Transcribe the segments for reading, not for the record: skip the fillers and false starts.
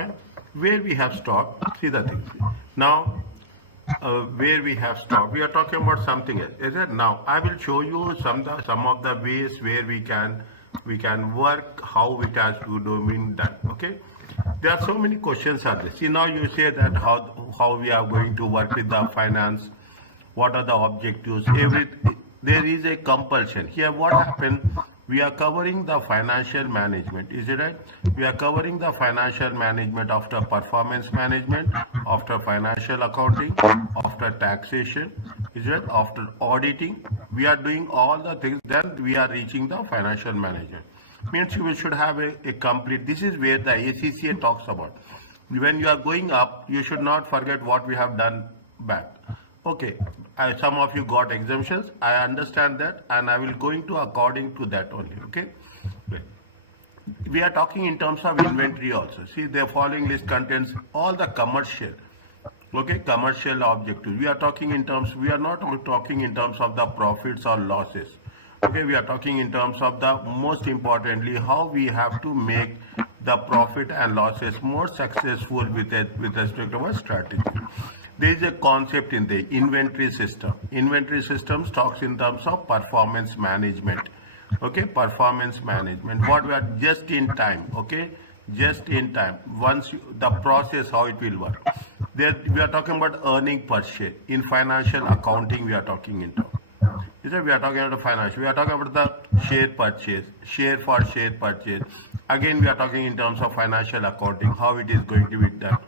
Fine. Where we have stopped, see the thing. Now, where we have stopped, we are talking about something else. Is it? Now, I will show you some of the ways where we can work how it has to do been done. Okay. There are so many questions are there. See, now you say that how we are going to work with the finance, what are the objectives, there is a compulsion. Here what happened, we are covering the financial management, is it right? We are covering the financial management after performance management, after financial accounting, after taxation, is it right? After auditing, we are doing all the things, then we are reaching the financial management. Means you should have a complete, this is where the ACCA talks about. When you are going up, you should not forget what we have done back. Okay, some of you got exemptions, I understand that, and I will going to according to that only, okay? We are talking in terms of inventory also. See, the following list contains all the commercial, okay, commercial objectives. We are talking in terms, we are not talking in terms of the profits or losses. Okay, we are talking in terms of the most importantly how we have to make the profit and losses more successful with respect to our strategy. There is a concept in the inventory system. Inventory system talks in terms of performance management. Okay, performance management. What we are just in time. Okay, just in time. Once the process how it will work. There we are talking about earning per share. In financial accounting, we are talking in terms. We are talking about finance. We are talking about the share purchase, share for share purchase. Again, we are talking in terms of financial accounting, how it is going to be done.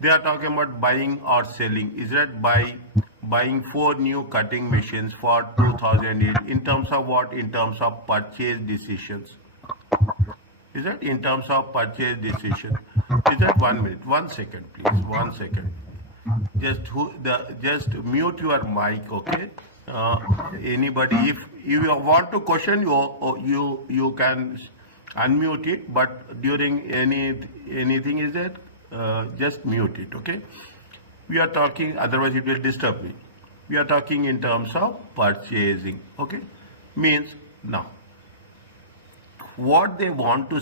They are talking about buying or selling. Is that buying 4 new cutting machines for 2008? In terms of what? In terms of purchase decisions. Is that in terms of purchase decision? Is that 1 minute? 1 second, please. 1 second. Just mute your mic, okay? Anybody, if you want to question, you can unmute it, but during anything is that just mute it, okay? We are talking, otherwise it will disturb me. We are talking in terms of purchasing, okay? Means now what they want to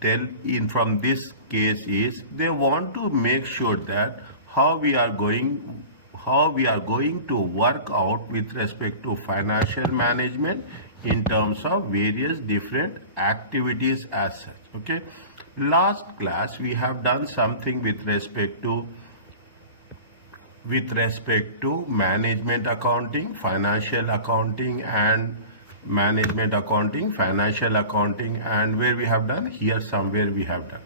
tell in from this case is they want to make sure that how we are going to work out with respect to financial management in terms of various different activities as such. Okay, last class we have done something with respect to management accounting, financial accounting, and management accounting, financial accounting, and where we have done here somewhere we have done.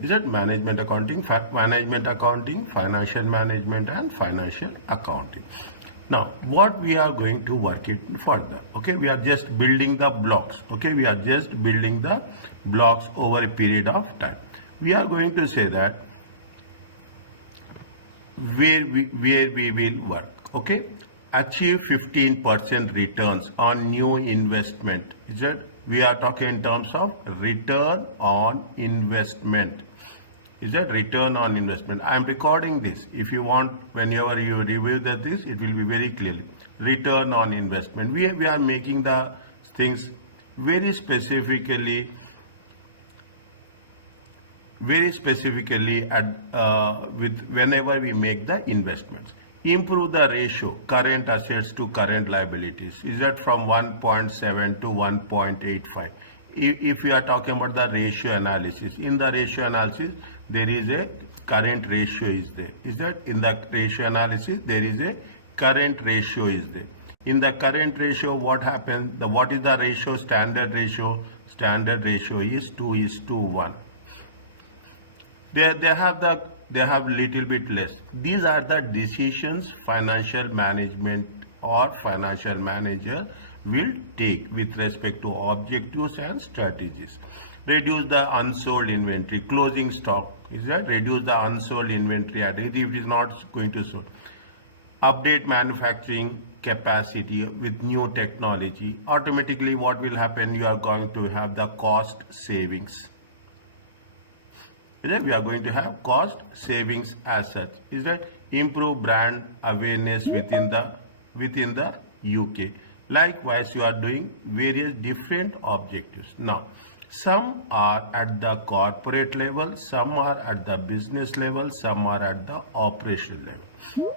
Is that management accounting, financial management, and financial accounting. Now, what we are going to work it further. Okay, we are just building the blocks. Okay, we are just building the blocks over a period of time. We are going to say that where we will work. Okay, achieve 15% returns on new investment. Is that? We are talking in terms of return on investment. Is that return on investment? I am recording this. If you want, whenever you review this, it will be very clearly. Return on investment. We are making the things very specifically with whenever we make the investments. Improve the ratio, current assets to current liabilities. Is that from 1.7 to 1.85? If we are talking about the ratio analysis, in the ratio analysis, there is a current ratio is there. Is that in the ratio analysis, there is a current ratio is there. In the current ratio, what happens? What is the ratio? Standard ratio. Standard ratio is 2:1. They have little bit less. These are the decisions financial management or financial manager will take with respect to objectives and strategies. Reduce the unsold inventory, closing stock. Is that? Reduce the unsold inventory if it is not going to sold. Update manufacturing capacity with new technology. Automatically what will happen? You are going to have the cost savings. We are going to have cost savings as such. Is that? Improve brand awareness within the UK. Likewise, you are doing various different objectives. Now, Some are at the corporate level, some are at the business level, some are at the operational level.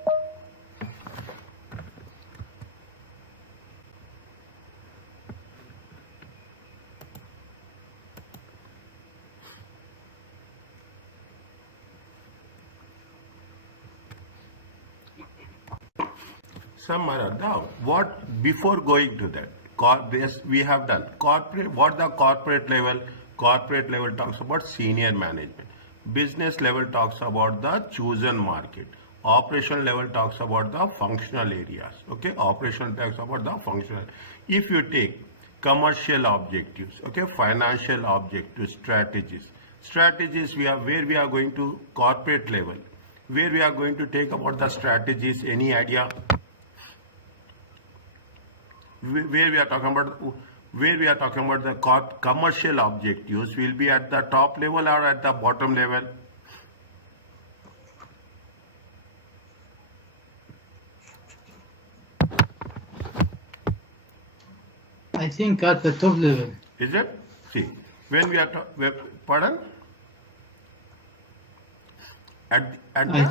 Some are at the what before going to that. This we have done corporate. What the corporate level? Corporate level talks about senior management. Business level talks about the chosen market. Operational level talks about the functional areas. Okay, operational talks about the functional. If you take commercial objectives, okay, financial objectives, strategies we are where we are going to corporate level, where we are going to take about the strategies. Any idea? Where we are talking about the commercial objectives will be at the top level or at the bottom level? I think at the top level. Is it? See, when we are pardon? I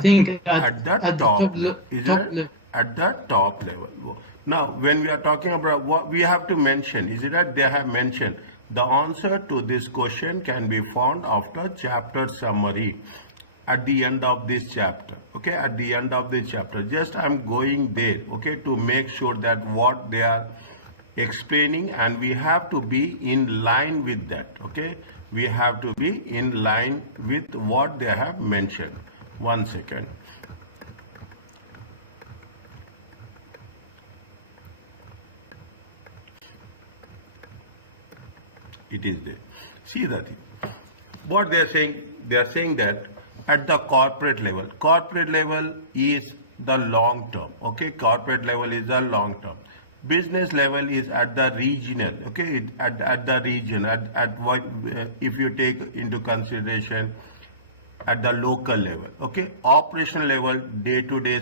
think At the at the top level. Is top it? level. At the top level. Now, when we are talking about what we have to mention, is it that they have mentioned the answer to this question can be found after chapter summary at the end of this chapter. Okay, at the end of this chapter. Just I'm going there, okay, to make sure that what they are explaining, and we have to be in line with that. Okay, we have to be in line with what they have mentioned. 1 second. It is there. See that what they are saying that at the corporate level is the long term. Okay, corporate level is the long term. Business level is at the regional. Okay, at the region, at what if you take into consideration at the local level. Okay, operational level, day to day,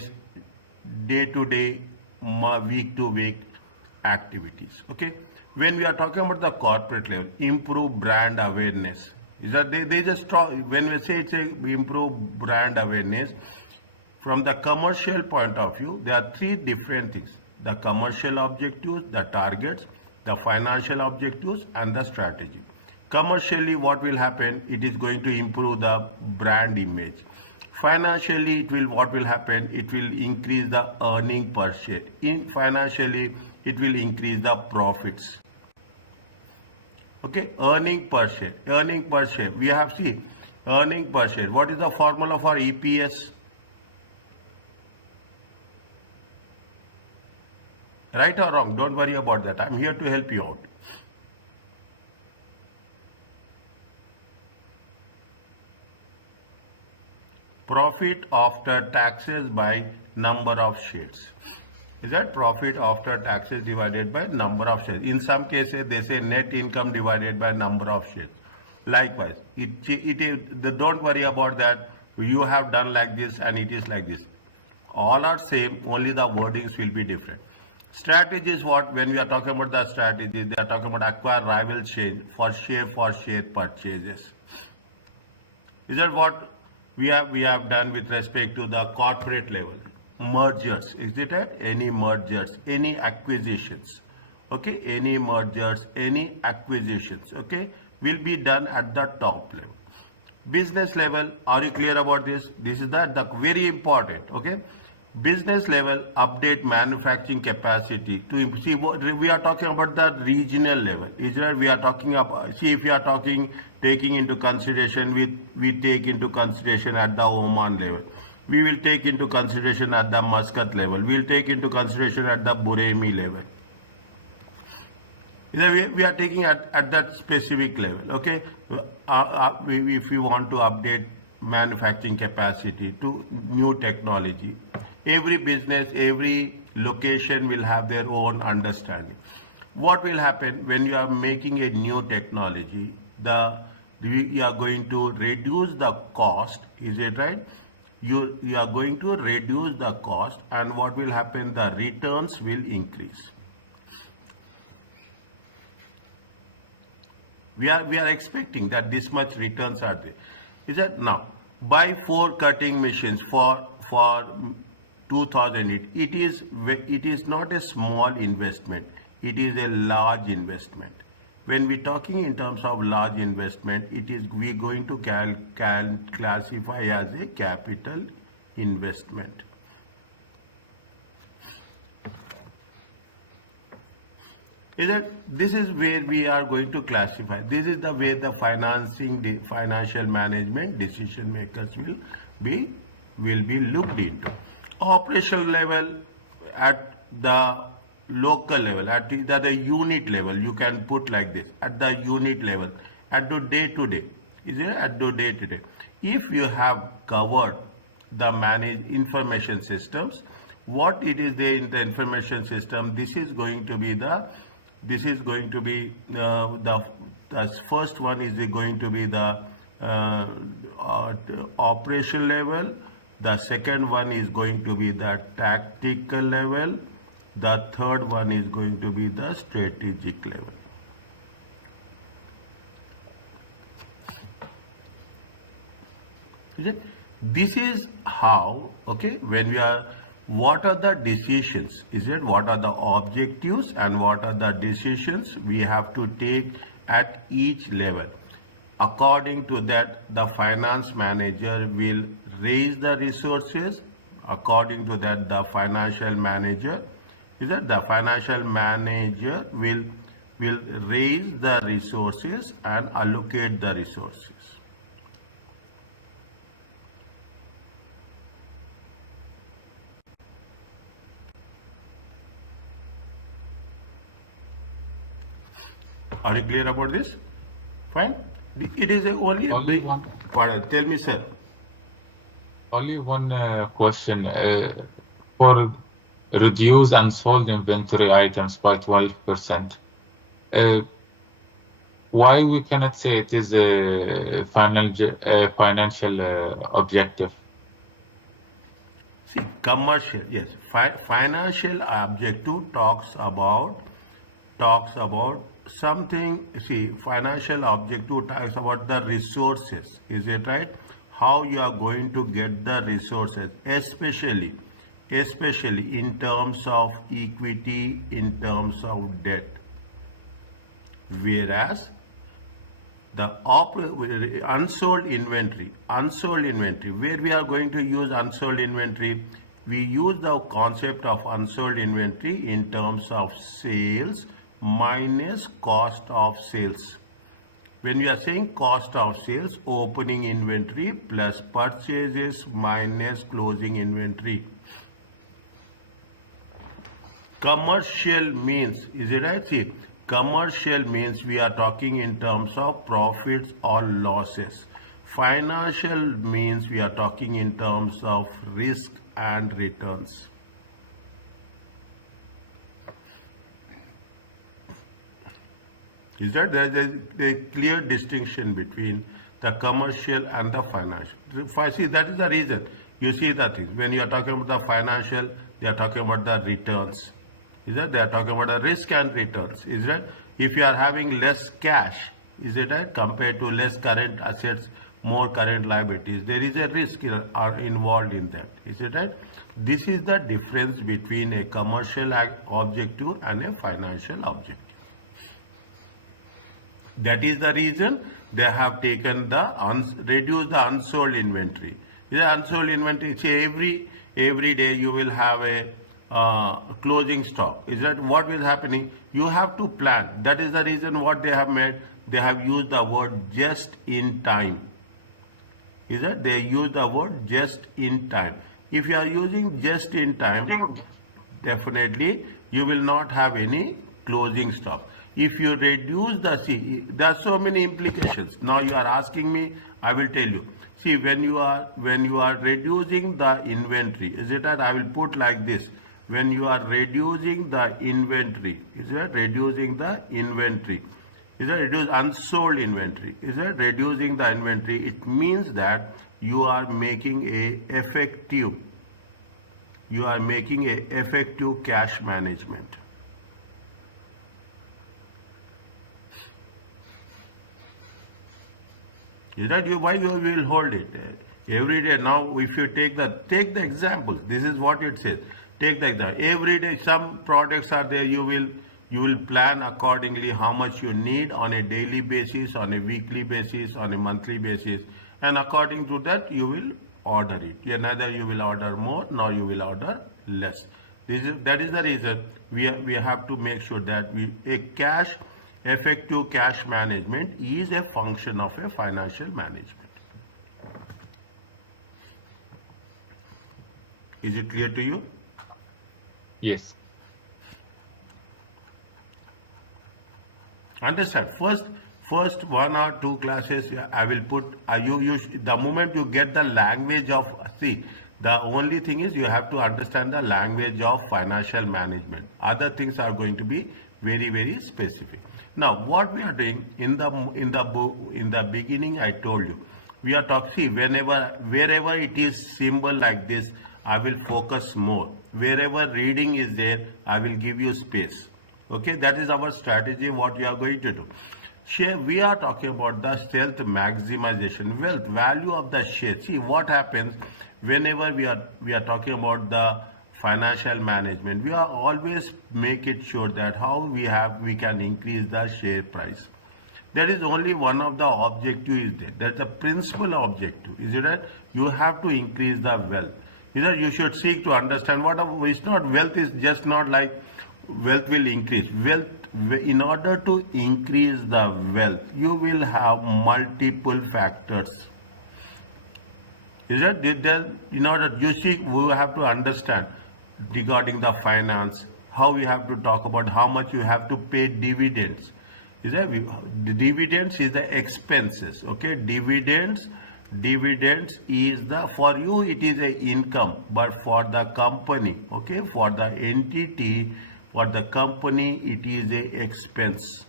week to week activities. Okay, when we are talking about the corporate level, improve brand awareness. Is that they just talk, when we say it's a improve brand awareness from the commercial point of view, there are three different things: the commercial objectives, the targets, the financial objectives, and the strategy. Commercially, what will happen? It is going to improve the brand image. Financially, what will happen? It will increase the earning per share. Financially, it will increase the profits. Okay, earning per share. Earning per share. We have seen earning per share. What is the formula for EPS? Right or wrong? Don't worry about that. I'm here to help you out. Profit after taxes by number of shares. Is that profit after taxes divided by number of shares? In some cases, they say net income divided by number of shares. Likewise, don't worry about that. You have done like this and it is like this. All are same, only the wordings will be different. Strategy is what? When we are talking about the strategy, they are talking about acquire rival change for share purchases. Is that what we have done with respect to the corporate level? Mergers, is it any mergers, any acquisitions? Okay, any mergers, any acquisitions, okay, will be done at the top level. Business level, are you clear about this? This is the very important, okay. Business level, update manufacturing capacity to see what we are talking about. The regional level, is that we are talking about. See, if we are talking taking into consideration, we take into consideration at the Oman level, we will take into consideration at the Muscat level, we will take into consideration at the Buremi level. We are taking at that specific level. Okay, if we want to update manufacturing capacity to new technology, every business, every location will have their own understanding. What will happen when you are making a new technology? You are going to reduce the cost, is it right? You are going to reduce the cost, and what will happen? The returns will increase. We are expecting that this much returns are there. Is that now buy 4 cutting machines for 2008. It is not a small investment. It is a large investment. When we're talking in terms of large investment, we're going to classify as a capital investment. Is that this is where we are going to classify. This is the way the financial management decision makers be will be looked into. Operational level, at the local level, at the unit level, you can put like this, at the unit level, at the day to day, is it at the day to day. If you have covered the managed information systems, what it is there in the information system, this is going to be the first one is going to be the operation level. The second one is going to be the tactical level. The third one is going to be the strategic level. This is how, okay, when we are, what are the decisions, what are the objectives and what are the decisions we have to take at each level. According to that, the finance manager will raise the resources. According to that, the financial manager will raise the resources and allocate the resources. Are you clear about this? Fine. It is only a big one. Tell me, sir. Only one question. For reduced and sold inventory items by 12%, why we cannot say it is a financial objective? See, commercial, yes. Financial objective talks about something. See, financial objective talks about the resources. Is it right? How you are going to get the resources, especially in terms of equity, in terms of debt. Whereas the unsold inventory, where we are going to use unsold inventory, we use the concept of unsold inventory in terms of sales minus cost of sales. When we are saying cost of sales, opening inventory plus purchases minus closing inventory. Commercial means, is it right? See, commercial means we are talking in terms of profits or losses. Financial means we are talking in terms of risk and returns. Is that there's a clear distinction between the commercial and the financial. See, that is the reason. You see the things. When you are talking about the financial, they are talking about the returns. Is that they are talking about the risk and returns. Is that if you are having less cash, is it right, compared to less current assets, more current liabilities, there is a risk are involved in that. Is it right? This is the difference between a commercial objective and a financial objective. That is the reason they have taken reduce the unsold inventory. The unsold inventory, say every day you will have a closing stock. Is that what is happening? You have to plan. That is the reason what they have made. They have used the word just in time. Is that they use the word just in time. If you are using just in time, definitely you will not have any closing stock. If you reduce there are so many implications. Now you are asking me, I will tell you. See, when you are reducing the inventory, is it that I will put like this? When you are reducing the inventory, is it reducing the inventory? Is it reduce unsold inventory? Is it reducing the inventory? It means that you are making a effective cash management. Is that you? Why you will hold it every day? Now, if you take the example, this is what it says. Take the example. Every day, some products are there. You will plan accordingly how much you need on a daily basis, on a weekly basis, on a monthly basis, and according to that, you will order it. Neither you will order more nor you will order less. That is the reason we have to make sure that effective cash management is a function of a financial management. Is it clear to you? Yes. Understand? First 1 or 2 classes I will put. The moment you get the language of, see, the only thing is you have to understand the language of financial management. Other things are going to be very, very specific. Now, what we are doing in the beginning, I told you, we are talking. See, wherever it is symbol like this, I will focus more. Wherever reading is there, I will give you space. Okay, that is our strategy. What we are going to do. Share. We are talking about the stealth maximization, wealth value of the share. See what happens whenever we are talking about the financial management. We are always make it sure that how we can increase the share price. That is only one of the objective is there. That's the principal objective. Is it that you have to increase the wealth? Is that you should seek to understand it's not wealth is just not like wealth will increase. In order to increase the wealth, you will have multiple factors. Is that in order we have to understand regarding the finance, how we have to talk about how much you have to pay dividends. Is that the dividends is the expenses. Okay, dividends is for you it is a income, but for the company, okay, for the entity, for the company it is a expense.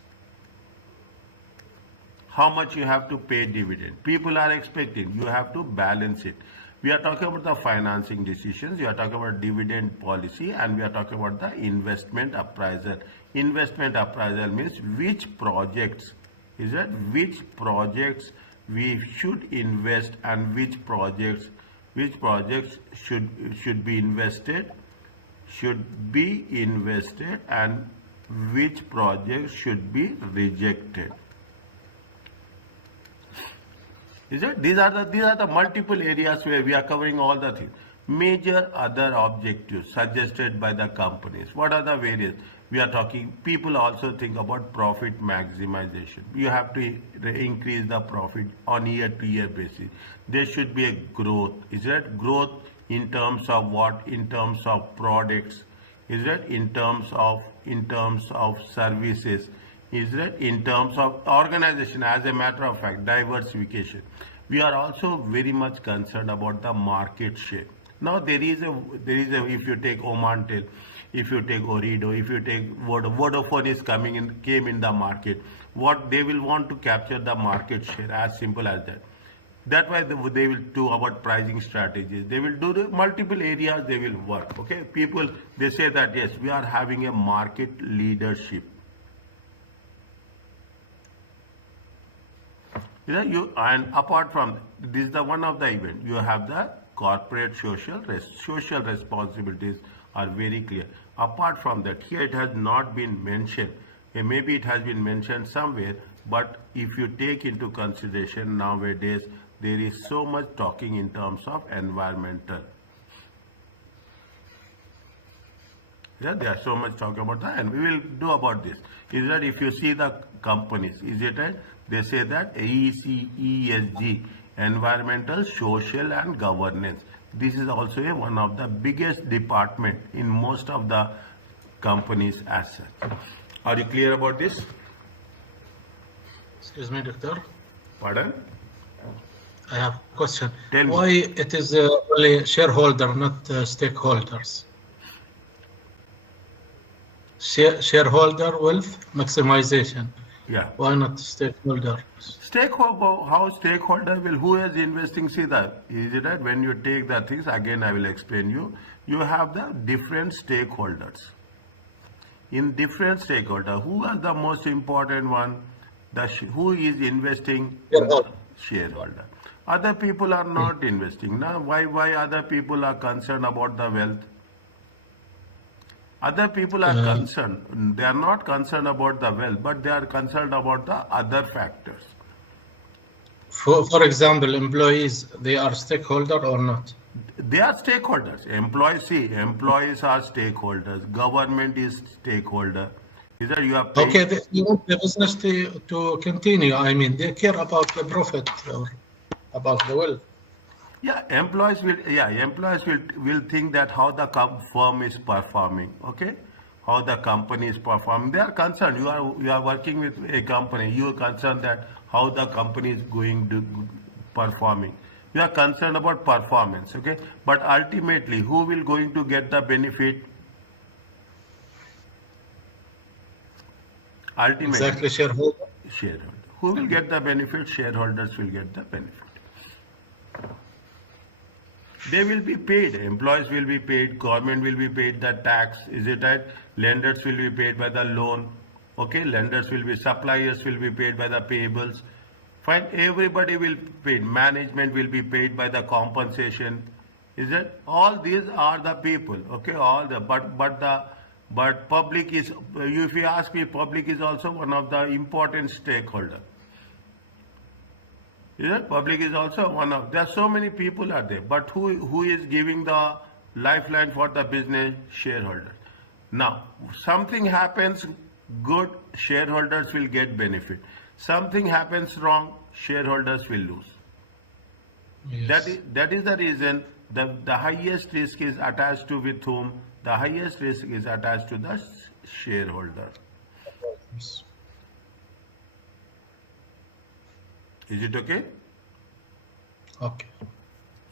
How much you have to pay dividend? People are expecting, you have to balance it. We are talking about the financing decisions, we are talking about dividend policy, and we are talking about the investment appraisal. Investment appraisal means which projects we should invest and which projects should be invested and which projects should be rejected. These are the multiple areas where we are covering all the things. Major other objectives suggested by the companies. What are the various? We are talking, people also think about profit maximization. You have to increase the profit on year-to-year basis. There should be a growth. Is that growth in terms of what? In terms of products. Is that in terms of services? Is that in terms of organization? As a matter of fact, diversification. We are also very much concerned about the market share. Now there is a if you take Omantel, if you take Orido, if you take Vodafone came in the market, what they will want to capture the market share, as simple as that. That's why they will do about pricing strategies. They will do the multiple areas they will work. Okay, people they say that yes, we are having a market leadership. And apart from this, is the one of the event you have the corporate social responsibilities are very clear. Apart from that, here it has not been mentioned. Maybe it has been mentioned somewhere, but if you take into consideration nowadays, there is so much talking in terms of environmental. Yeah, there are so much talking about that, and we will do about this. Is that if you see the companies, is it right? They say that ESG, environmental, social, and governance. This is also one of the biggest department in most of the companies as such. Are you clear about this? Excuse me, doctor. Pardon? I have a question. Tell me. Why it is only shareholder, not stakeholders? Shareholder wealth maximization. Yeah. Why not stakeholders? Stakeholder will, who is investing? See that, is it right? When you take the things, again I will explain you have the different stakeholders. In different stakeholder, who are the most important one? Who is investing? shareholder. Other people are not investing. Now, why other people are concerned about the wealth? Other people are concerned. They are not concerned about the wealth, but they are concerned about the other factors. For example, employees, they are stakeholder or not? They are stakeholders. Employees are stakeholders. Government is stakeholder. Is that you are paying? Okay, you want the business to continue. I mean, they care about the profit or about the wealth. Yeah, employees will think that how the firm is performing, okay? How the company is performing. They are concerned. You are working with a company. You are concerned that how the company is going to performing. You are concerned about performance, okay? But ultimately, who will going to get the benefit? Ultimately, Exactly, shareholder. shareholder. Who will get the benefit? Shareholders will get the benefit. They will be paid, employees will be paid, government will be paid the tax, is it right? Lenders will be paid by the loan, okay? Lenders will be, suppliers will be paid by the payables. Fine, everybody will be paid, management will be paid by the compensation, is it? All these are the people, okay? All the, but public is, if you ask me, public is also one of the important stakeholder. Is it? Public is also one of, there are so many people are there, but who is giving the lifeline for the business? Shareholder. Now, something happens good, shareholders will get benefit. Something happens wrong, shareholders will lose. Yes. That is the reason the highest risk is attached to with whom? The highest risk is attached to the shareholder. Yes. Is it okay? Okay.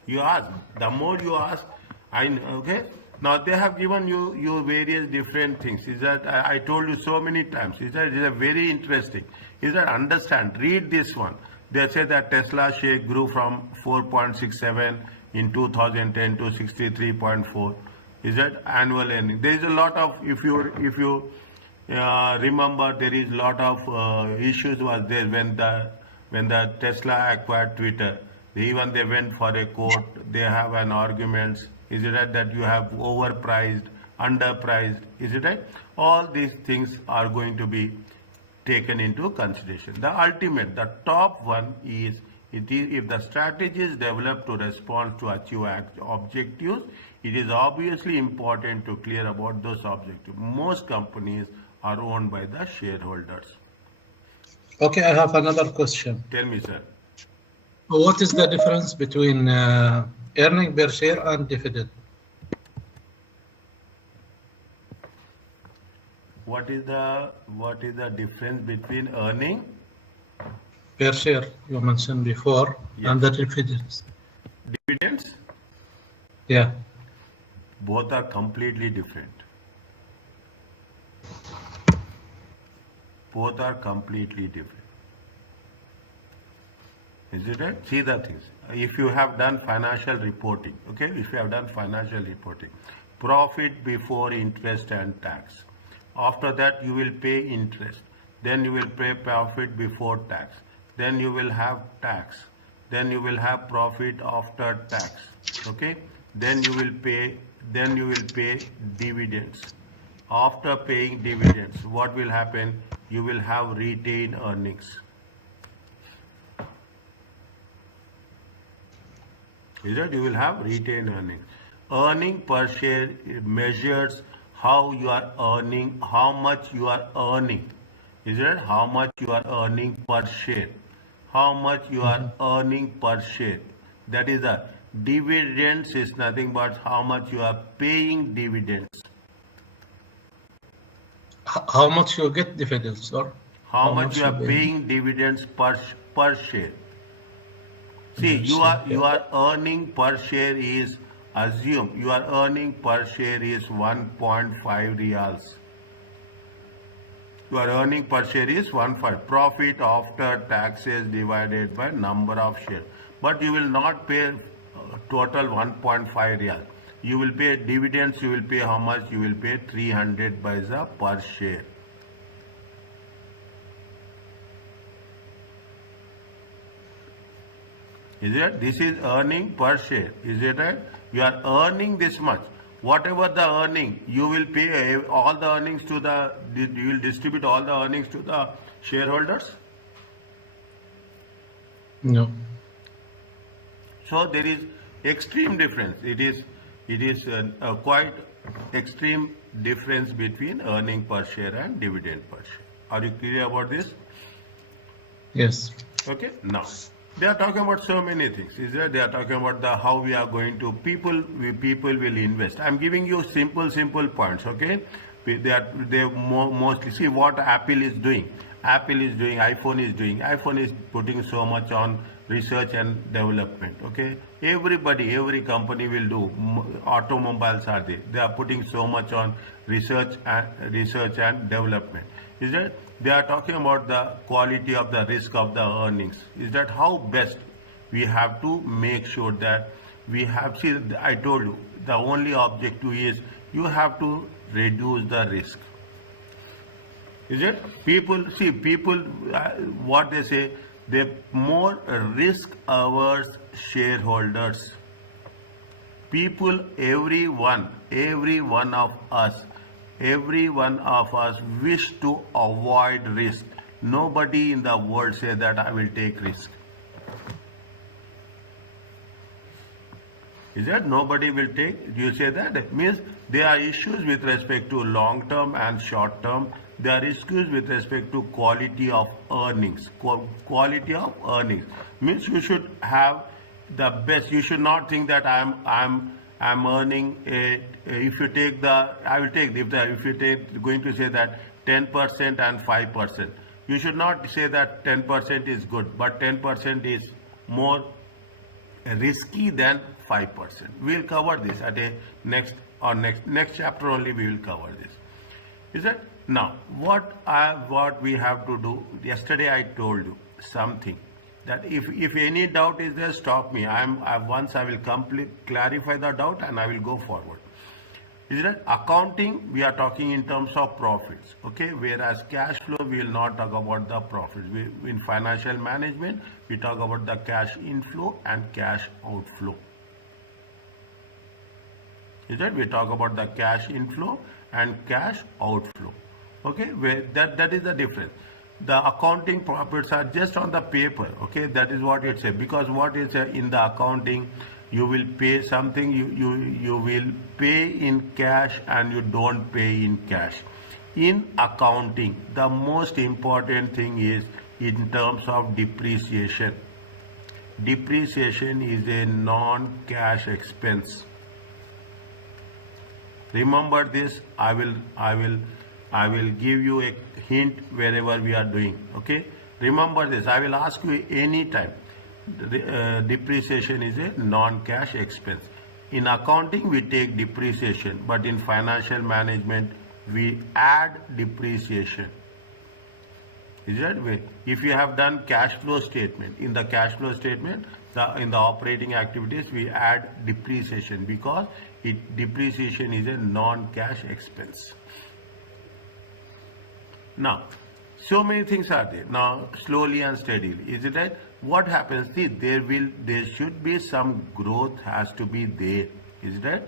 You ask. The more you ask, okay. Now they have given you various different things. Is that I told you so many times? Is that it is a very interesting? Is that understand? Read this one. They say that Tesla share grew from 4.67 in 2010 to 63.4. Is that annual earning? There is a lot of if you remember there is a lot of issues was there when the Tesla acquired Twitter. Even they went for a court. They have an arguments. Is it right that you have overpriced, underpriced? Is it right? All these things are going to be taken into consideration. The ultimate, the top one is, if the strategy is developed to respond to achieve objectives, it is obviously important to clear about those objectives. Most companies are owned by the shareholders. Okay, I have another question. Tell me, sir. What is the difference between earning per share and dividend? What is the difference between earning? Per share, you mentioned before, Yes. and the dividends. Dividends? Yeah. Both are completely different. Both are completely different. Is it right? See the things. If you have done financial reporting, okay, if you have done financial reporting, profit before interest and tax. After that, you will pay interest. Then you will pay profit before tax. Then you will have tax. Then you will have profit after tax. Okay. Then you will pay dividends. After paying dividends, what will happen? You will have retained earnings. Is that you will have retained earnings. Earning per share measures how you are earning, how much you are earning. Is it how much you are earning per share? How much you are earning per share? That is the dividends is nothing but how much you are paying dividends. How much you get dividends, or How much you are paying dividends per share. See, you are earning per share is, assume you are earning per share is 1.5 reals. You are earning per share is 1.5. Profit after taxes divided by number of shares. But you will not pay total 1.5 real. You will pay dividends, you will pay how much? You will pay 300 paisa per share. Is it? This is earning per share. Is it right? You are earning this much. Whatever the earning, you will pay all the earnings to the, you will distribute all the earnings to the shareholders. No. So there is extreme difference. It is a quite extreme difference between earning per share and dividend per share. Are you clear about this? Yes. Okay. Now they are talking about so many things. Is there? They are talking about the how we are going to people will invest. I'm giving you simple points. Okay. They mostly see what Apple is doing. Apple is doing. iPhone is doing. iPhone is putting so much on research and development. Okay. Every company will do. Automobiles are there. They are putting so much on research and development. Is that they are talking about the quality of the risk of the earnings. Is that how best we have to make sure that we have, see, I told you, the only objective is you have to reduce the risk. Is it? People, what they say, they more risk averse shareholders. People, every one of us wish to avoid risk. Nobody in the world say that I will take risk. Is that nobody will take? Do you say that? It means there are issues with respect to long term and short term. There are issues with respect to quality of earnings. Quality of earnings means you should have the best. You should not think that I'm earning a. If you take the, I will take if you take going to say that 10% and 5%. You should not say that 10% is good, but 10% is more risky than 5%. We will cover this at a next chapter only. We will cover this. Is that now what we have to do? Yesterday I told you something that if any doubt is there, stop me. Once I will clarify the doubt and I will go forward. Is that accounting? We are talking in terms of profits, okay? Whereas cash flow, we will not talk about the profits. In financial management, we talk about the cash inflow and cash outflow. Is that we talk about the cash inflow and cash outflow, okay? Where that is the difference. The accounting profits are just on the paper, okay? That is what it says. Because what is in the accounting, you will pay something, you will pay in cash and you don't pay in cash. In accounting, the most important thing is in terms of depreciation. Depreciation is a non-cash expense. Remember this. I will give you a hint wherever we are doing. Okay. Remember this. I will ask you any time. Depreciation is a non-cash expense. In accounting, we take depreciation, but in financial management, we add depreciation. Is that way? If you have done cash flow statement, in the cash flow statement, in the operating activities, we add depreciation because depreciation is a non-cash expense. Now, so many things are there. Now, slowly and steadily, is it right? What happens? See, there should be some growth has to be there. Is it right?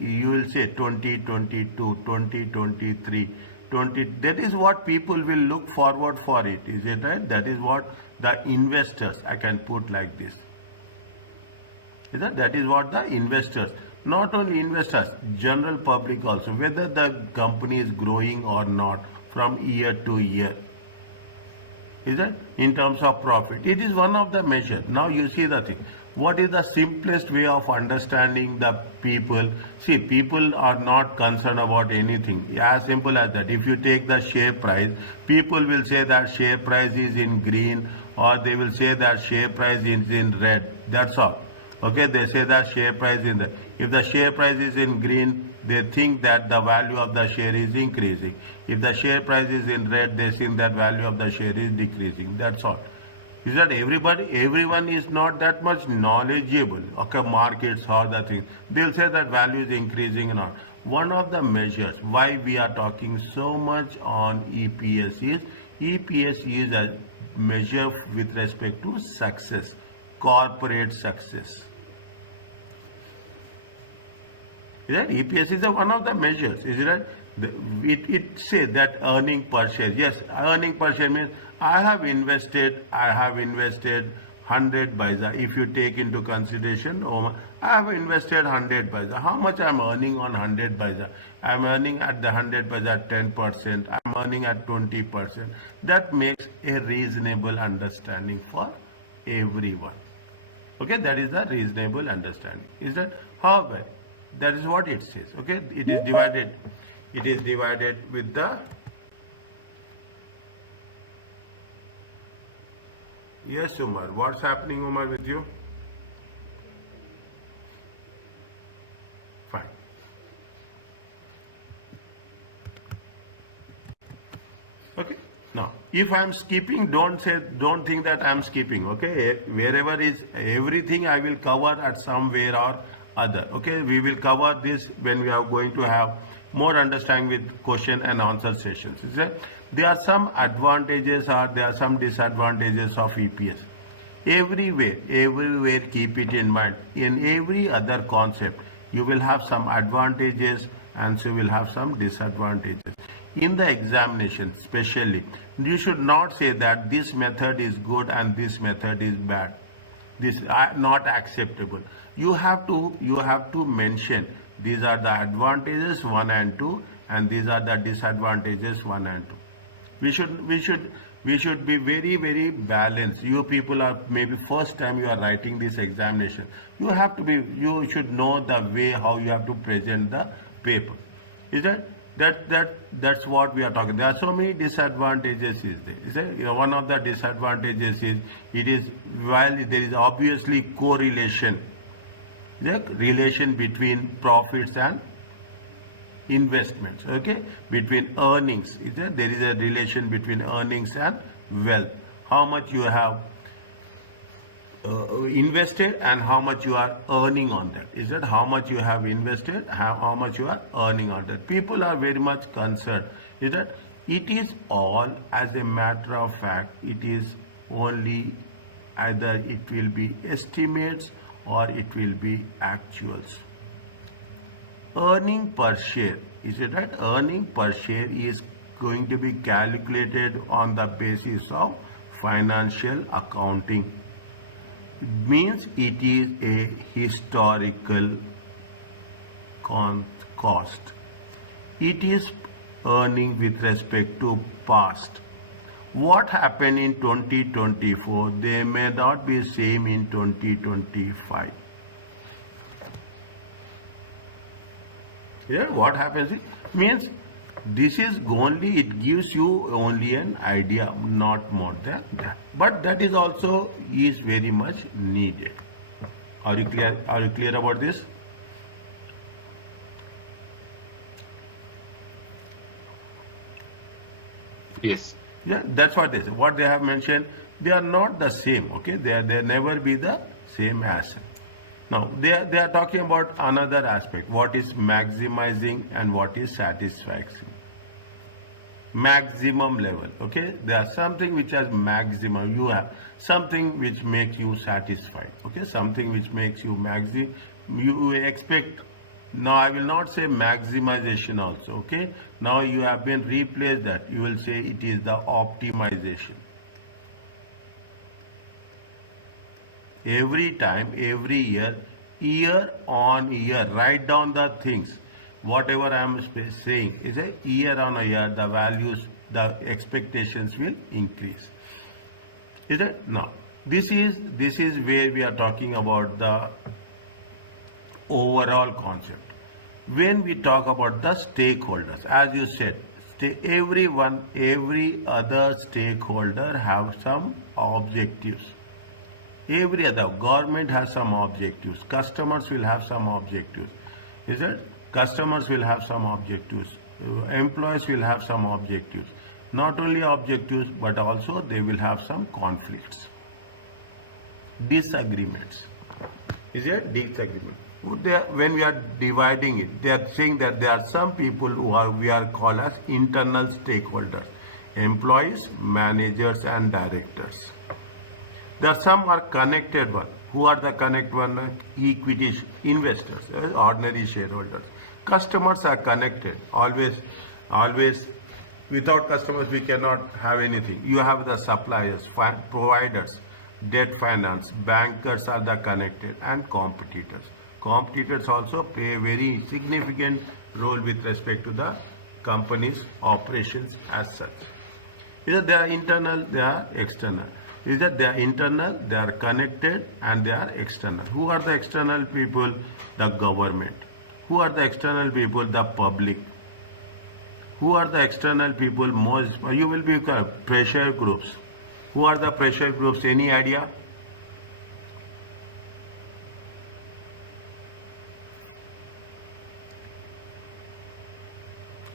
You will say 2022, 2023, 20. That is what people will look forward for it. Is it right? That is what the investors, I can put like this. Is that is what the investors, not only investors, general public also, whether the company is growing or not from year to year. Is that in terms of profit? It is one of the measures. Now you see the thing. What is the simplest way of understanding the people? See, people are not concerned about anything. As simple as that. If you take the share price, people will say that share price is in green, or they will say that share price is in red. That's all. Okay, they say that share price in the. If the share price is in green, they think that the value of the share is increasing. If the share price is in red, they think that value of the share is decreasing. That's all. Is that everyone is not that much knowledgeable. Okay, markets or the things. They'll say that value is increasing or not. One of the measures why we are talking so much on EPS is a measure with respect to success. corporate success. Is that EPS is one of the measures, is it? It says that earning per share. Yes, earning per share means I have invested 100 paisa. If you take into consideration, I have invested 100 paisa. How much I am earning on 100 paisa? I am earning at the 100 paisa 10%. I am earning at 20%. That makes a reasonable understanding for everyone. Okay, that is the reasonable understanding. Is that? However, that is what it says. Okay, it is divided. It is divided with the. Yes, Umar. What's happening, Umar, with you? Fine. Okay. Now, if I'm skipping, don't think that I'm skipping. Okay. Wherever is everything, I will cover at somewhere or other. Okay. We will cover this when we are going to have more understanding with question and answer sessions. There are some advantages or there are some disadvantages of EPS. Everywhere keep it in mind. In every other concept, you will have some advantages and so you will have some disadvantages. In the examination, especially, you should not say that this method is good and this method is bad. This is not acceptable. You have to mention these are the advantages 1 and 2 and these are the disadvantages 1 and 2. We should be very balanced. You people are maybe first time you are writing this examination. You should know the way how you have to present the paper. Is that's what we are talking. There are so many disadvantages is there. One of the disadvantages is while there is obviously correlation, the relation between profits and investments, okay, between earnings. There is a relation between earnings and wealth. How much you have invested and how much you are earning on that. Is that how much you have invested, how much you are earning on that. People are very much concerned. Is that it is all, as a matter of fact, it is only either it will be estimates or it will be actuals. Earning per share, is it right? Earning per share is going to be calculated on the basis of financial accounting. Means it is a historical cost. It is earning with respect to past. What happened in 2024, they may not be same in 2025. Yeah, what happens means this is only, it gives you only an idea, not more than that. But that is also is very much needed. Are you clear about this? Yes. Yeah, that's what they say. What they have mentioned, they are not the same. Okay, they never be the same as. Now they are talking about another aspect. What is maximizing and what is satisfying? Maximum level. Okay, there are something which has maximum. You have something which makes you satisfied. Okay, something which makes you you expect. Now I will not say maximization also. Okay, now you have been replaced that. You will say it is the optimization. Every time, every year on year, write down the things. Whatever I am saying is a year on year, the values, the expectations will increase. Is it? Now, this is where we are talking about the overall concept. When we talk about the stakeholders, as you said, every other stakeholder have some objectives. Every other government has some objectives. Customers will have some objectives. Is it? Customers will have some objectives. Employees will have some objectives. Not only objectives, but also they will have some conflicts. Disagreements. Is it? Disagreement. When we are dividing it, they are saying that there are some people we are called as internal stakeholders. Employees, managers and directors. There are some are connected one. Who are the connect one? Equity investors, ordinary shareholders. Customers are connected. Always. Without customers, we cannot have anything. You have the suppliers, providers, debt finance, bankers are the connected, and competitors. Competitors also play a very significant role with respect to the company's operations as such. Either they are internal, they are external. Either they are internal, they are connected, and they are external. Who are the external people? The government. Who are the external people? The public. Who are the external people most? You will be pressure groups. Who are the pressure groups? Any idea?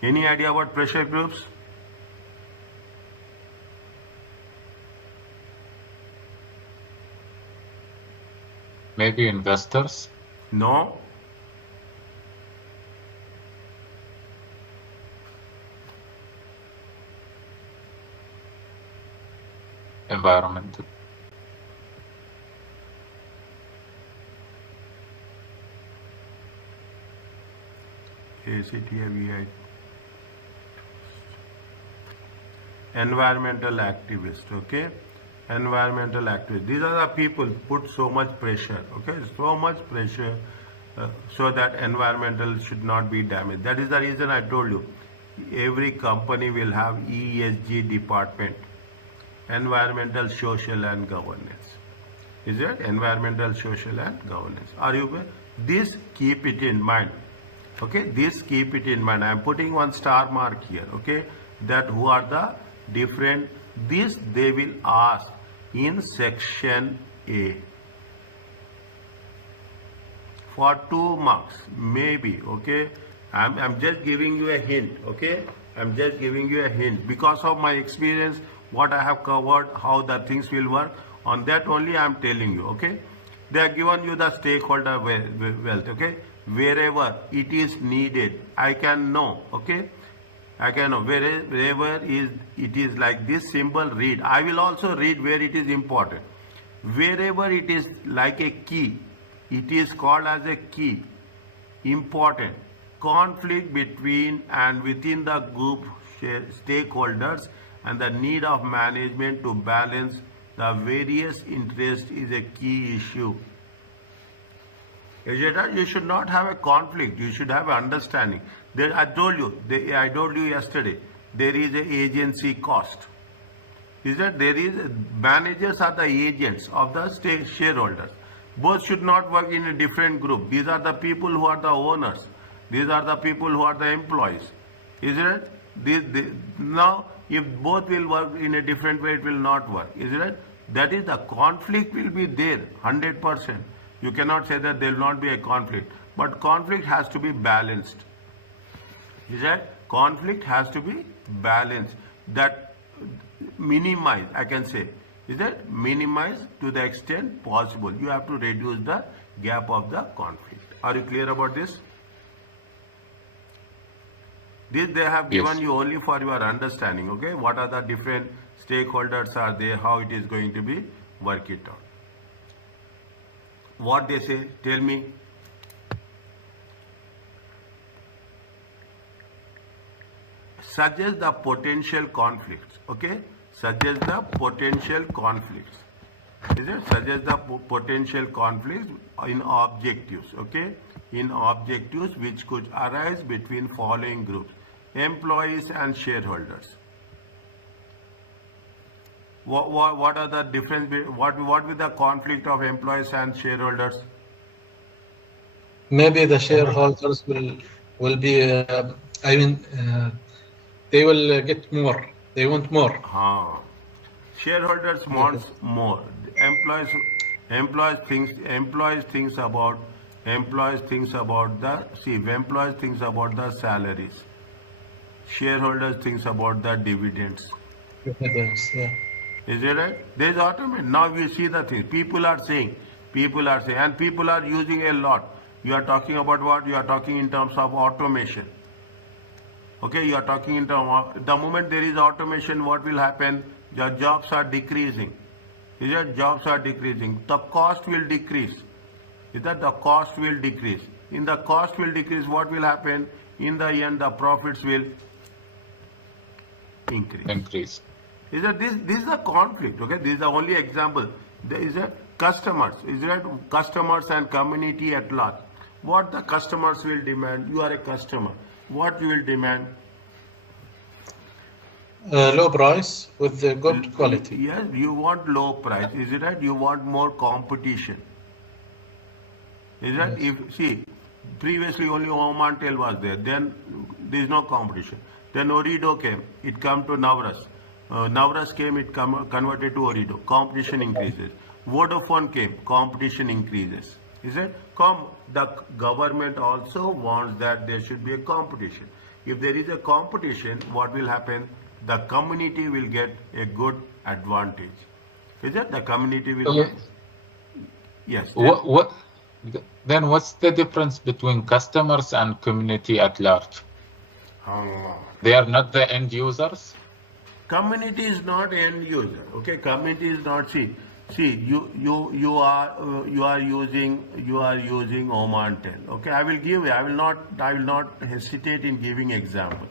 Any idea about pressure groups? Maybe investors. No. Environmental. ACCA, VI. Environmental activists, okay? Environmental activists. These are the people put so much pressure, okay? So much pressure so that environmental should not be damaged. That is the reason I told you. Every company will have ESG department. Environmental, social and governance. Is it? Environmental, social and governance. Are you aware? This keep it in mind. Okay, this keep it in mind. I am putting one star mark here. Okay, that who are the different, this they will ask in section A. For 2 marks, maybe. Okay, I'm just giving you a hint. Okay, I'm just giving you a hint because of my experience, what I have covered, how the things will work. On that only I am telling you. Okay, they are given you the stakeholder wealth. Okay, wherever it is needed, I can know. Okay, I can know wherever it is like this symbol, read. I will also read where it is important. Wherever it is like a key, it is called as a key. Important. Conflict between and within the group stakeholders and the need of management to balance the various interests is a key issue. You should not have a conflict. You should have an understanding. I told you yesterday, there is an agency cost. Is that there is managers are the agents of the shareholders. Both should not work in a different group. These are the people who are the owners. These are the people who are the employees. Isn't it? Now, if both will work in a different way, it will not work. Isn't it? That is, the conflict will be there, 100%. You cannot say that there will not be a conflict. But conflict has to be balanced. Is that? Conflict has to be balanced. That minimize, I can say. Is that? Minimize to the extent possible. You have to reduce the gap of the conflict. Are you clear about this? This they have given you only for your understanding, okay? What are the different stakeholders are there, how it is going to be, work it out. What they say, tell me. Suggest the potential conflicts, okay? Suggest the potential conflicts. Is it? Suggest the potential conflicts in objectives, okay? In objectives which could arise between following groups: employees and shareholders. What are the difference? What will the conflict of employees and shareholders? Maybe the shareholders will be. They will get more. They want more. Shareholders wants more. Employees thinks about the salaries. Shareholders thinks about the dividends. Yeah. Is it right? There is automation. Now we see the thing. People are saying, and people are using a lot. You are talking about what? You are talking in terms of automation. Okay, you are talking in terms of the moment there is automation, what will happen? Your jobs are decreasing. Is that jobs are decreasing? The cost will decrease. Is that the cost will decrease? In the cost will decrease, what will happen? In the end, the profits will increase. Increase. Is that this is a conflict? Okay, this is the only example. There is a customers. Is that customers and community at large? What the customers will demand? You are a customer. What you will demand? Low price with the good quality. Yes, you want low price. Is it right? You want more competition. Is that Yes. if see previously only Omantel was there, then there is no competition. Then Orido came, it come to Navras. Navras came, it converted to Orido. Competition increases. Vodafone came, competition increases. Is it? The government also wants that there should be a competition. If there is a competition, what will happen? The community will get a good advantage. Is it? The community will So, get. Yes. then what's the difference between customers and community at large? They are not the end users? Community is not end user. Okay, community is not you are using Omantel. Okay, I will not hesitate in giving example.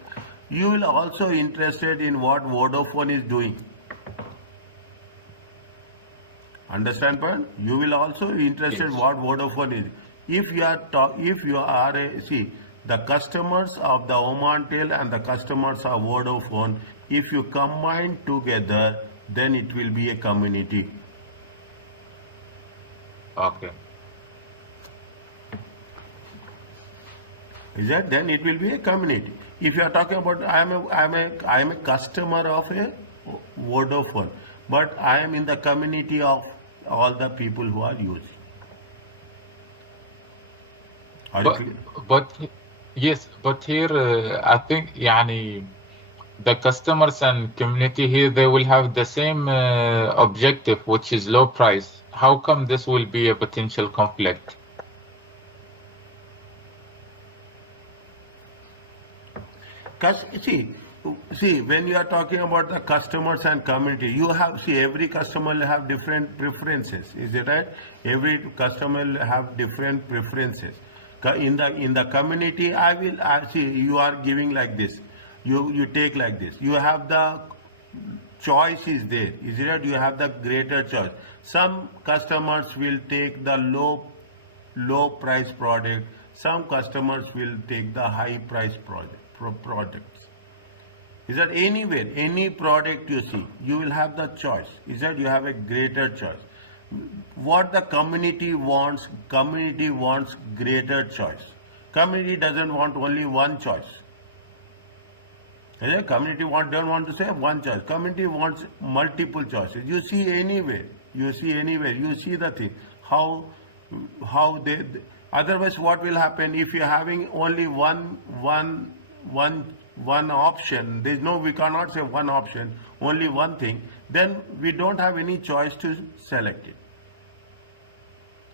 You will also interested in what Vodafone is doing. Understand, point? You will also interested Yes. what Vodafone is. If you are the customers of the Omantel and the customers of Vodafone, if you combine together, then it will be a community. Okay. Is that? Then it will be a community. If you are talking about I am a customer of a Vodafone, but I am in the community of all the people who are using. Are you clear? But yes, but here I think يعني the customers and community here, they will have the same objective, which is low price. How come this will be a potential conflict? See, when you are talking about the customers and community, you have every customer will have different preferences. Is it right? Every customer will have different preferences. In the community, you are giving like this. You take like this. You have the choice is there. Is it right? You have the greater choice. Some customers will take the low price product. Some customers will take the high price products. Is that anywhere, any product you see, you will have the choice. Is that you have a greater choice. What the community wants greater choice. Community doesn't want only one choice. Community don't want to say one choice. Community wants multiple choices. You see anywhere. You see the thing. How they otherwise what will happen if you're having only one option? We cannot say one option, only one thing. Then we don't have any choice to select it.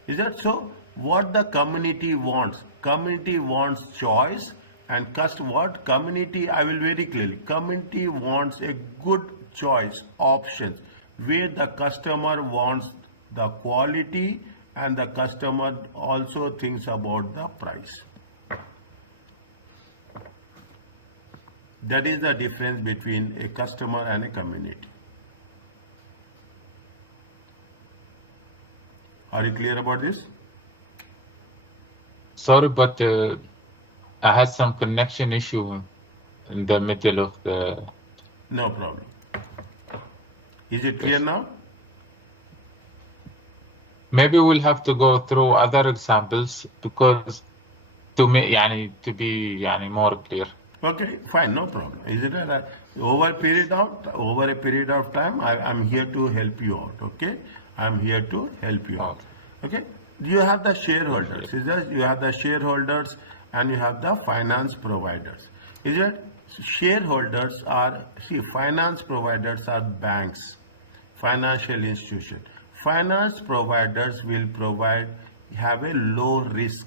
Is that so? What the community wants? Community wants choice. And what community, I will very clearly, community wants a good choice options where the customer wants the quality and the customer also thinks about the price. That is the difference between a customer and a community. Are you clear about this? Sorry, but I had some connection issue in the middle of the... No problem. Is it clear now? Maybe we'll have to go through other examples because to be more clear. Okay, fine, no problem. Is it over a period of time? I'm here to help you out. Okay, I'm here to help you out. Okay, you have the shareholders. Is that you have the shareholders and you have the finance providers. Is it? Shareholders are finance providers are banks, financial institutions. Finance providers will have a low risk.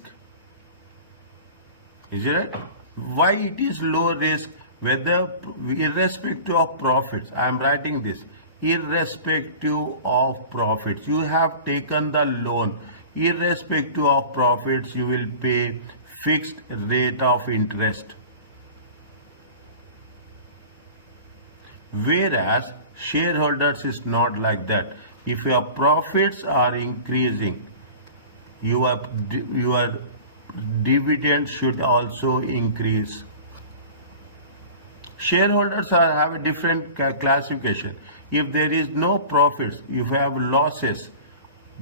Is it right? Why it is low risk? Whether irrespective of profits, I am writing this. irrespective of profits. You have taken the loan. Irrespective of profits, you will pay fixed rate of interest. Whereas shareholders is not like that. If your profits are increasing, your dividend should also increase. Shareholders have a different classification. If there is no profits, if you have losses,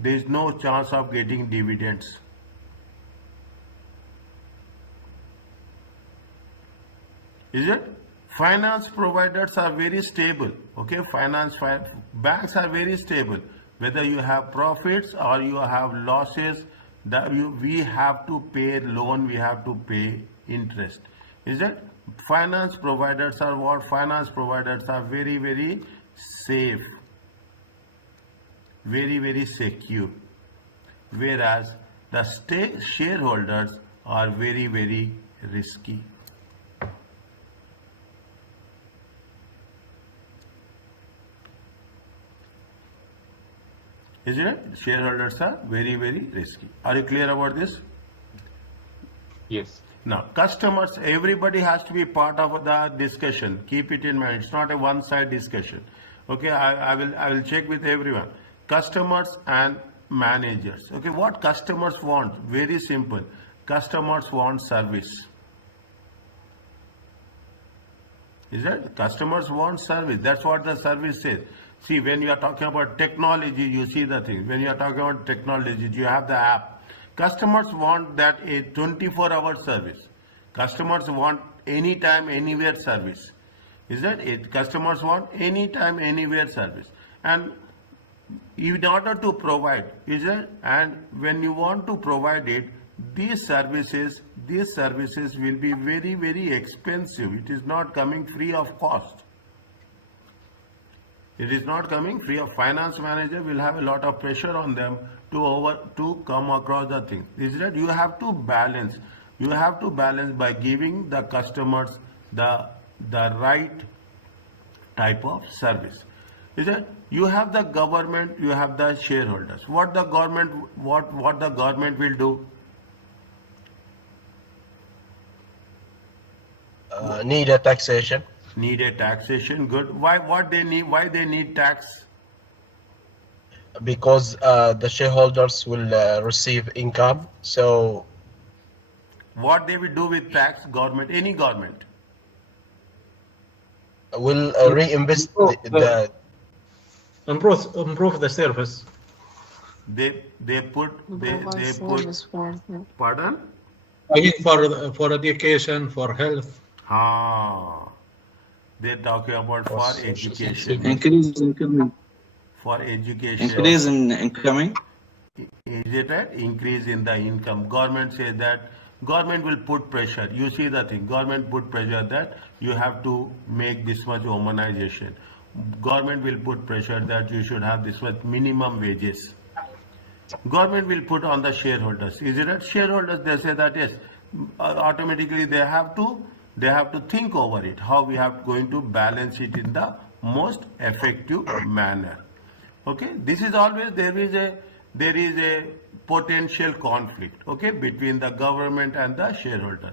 there is no chance of getting dividends. Is it? Finance providers are very stable. Okay, banks are very stable. Whether you have profits or you have losses, we have to pay loan, we have to pay interest. Is it? Finance providers are what? Finance providers are very, very safe, very, very secure. Whereas the shareholders are very, very risky. Isn't it? Shareholders are very, very risky. Are you clear about this? Yes. Now, customers, everybody has to be part of the discussion. Keep it in mind. It's not a one-side discussion. Okay, I will check with everyone. Customers and managers. Okay, what customers want? Very simple. Customers want service. Is that? Customers want service. That's what the service says. See, when you are talking about technology, you see the thing. When you are talking about technology, you have the app. Customers want that a 24-hour service. Customers want anytime, anywhere service. Is that it? Customers want anytime, anywhere service. And in order to provide, is it? And when you want to provide it, these services will be very, very expensive. It is not coming free of cost. It is not coming free of. Finance manager will have a lot of pressure on them to come across the thing. Is that you have to balance. You have to balance by giving the customers the right type of service. Is that you have the government, you have the shareholders. What the government will do? Need a taxation. Need a taxation. Good. Why they need tax? Because the shareholders will receive income. So What they will do with tax? Government, any government. will reinvest improve the service. They put. Pardon? I mean for education, for health. They're talking about for education. Increase incoming. For education. Increase in incoming. Is it right? Increase in the income. Government says that government will put pressure. You see the thing. Government put pressure that you have to make this much womanization. Government will put pressure that you should have this much minimum wages. Government will put on the shareholders. Is it right? Shareholders, they say that yes, automatically they have to think over it, how we have going to balance it in the most effective manner. Okay, this is always there is a potential conflict, okay, between the government and the shareholder.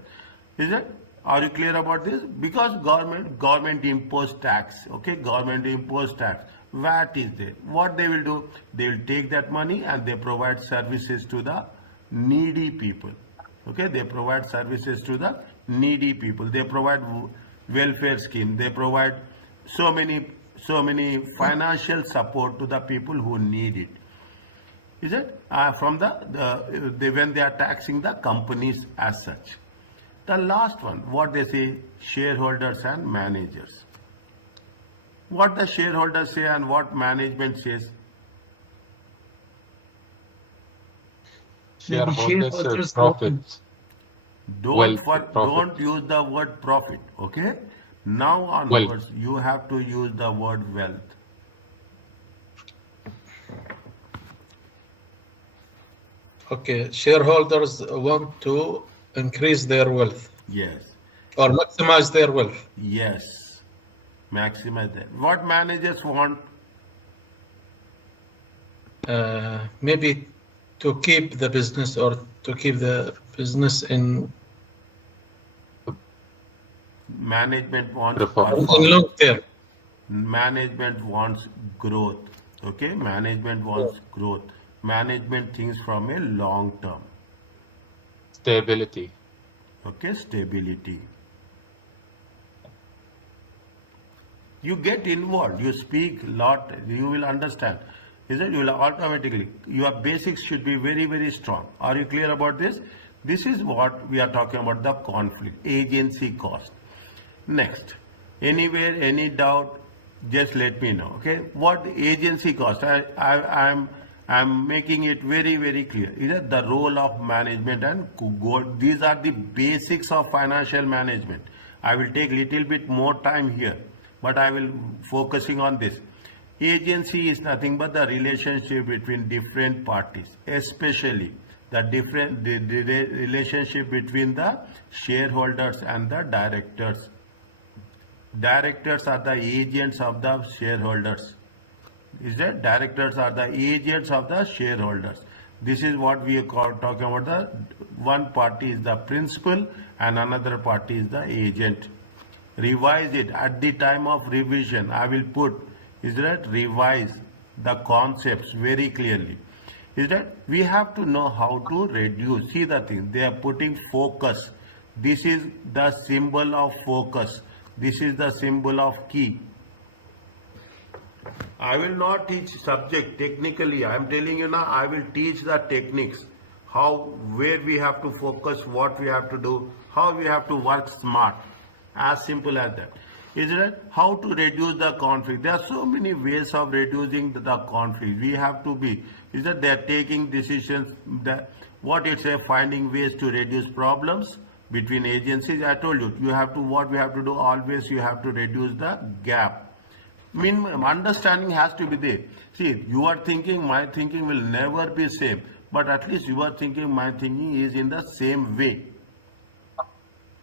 Is it? Are you clear about this? Because government impose tax, okay, government impose tax. VAT is there. What they will do? They will take that money and they provide services to the needy people. Okay, they provide services to the needy people. They provide welfare scheme. They provide so many financial support to the people who need it. Is it? From when they are taxing the companies as such. The last one, what they say, shareholders and managers. What the shareholders say and what management says. Shareholders profits. Don't use the word profit, okay? Now onwards, you have to use the word wealth. Okay, shareholders want to increase their wealth. Yes. Or maximize their wealth. Yes. Maximize that. What managers want? maybe to keep the business or to keep the business in Management wants Reform. performance. long term. Management wants growth. Okay, management wants growth. Management thinks from a long term. Stability. Okay, stability. You get involved, you speak a lot, you will understand. Is it? You will automatically, your basics should be very, very strong. Are you clear about this? This is what we are talking about, the conflict, agency cost. Next, anywhere, any doubt, just let me know. Okay, what agency cost? I'm making it very, very clear. Is that the role of management and goal? These are the basics of financial management. I will take little bit more time here, but I will focusing on this. Agency is nothing but the relationship between different parties, especially the relationship between the shareholders and the directors. Directors are the agents of the shareholders. Is that directors are the agents of the shareholders? This is what we are talking about. The one party is the principal and another party is the agent. Revise it at the time of revision. I will put, is that revise the concepts very clearly. Is that we have to know how to reduce. See the thing, they are putting focus. This is the symbol of focus. This is the symbol of key. I will not teach subject technically. I am telling you now, I will teach the techniques. How, where we have to focus, what we have to do, how we have to work smart. As simple as that. Is it? How to reduce the conflict. There are so many ways of reducing the conflict. We have to be, is that they are taking decisions, that what it's a finding ways to reduce problems between agencies. I told you, you have to, what we have to do always, you have to reduce the gap. Understanding has to be there. See, you are thinking, my thinking will never be same, but at least you are thinking, my thinking is in the same way.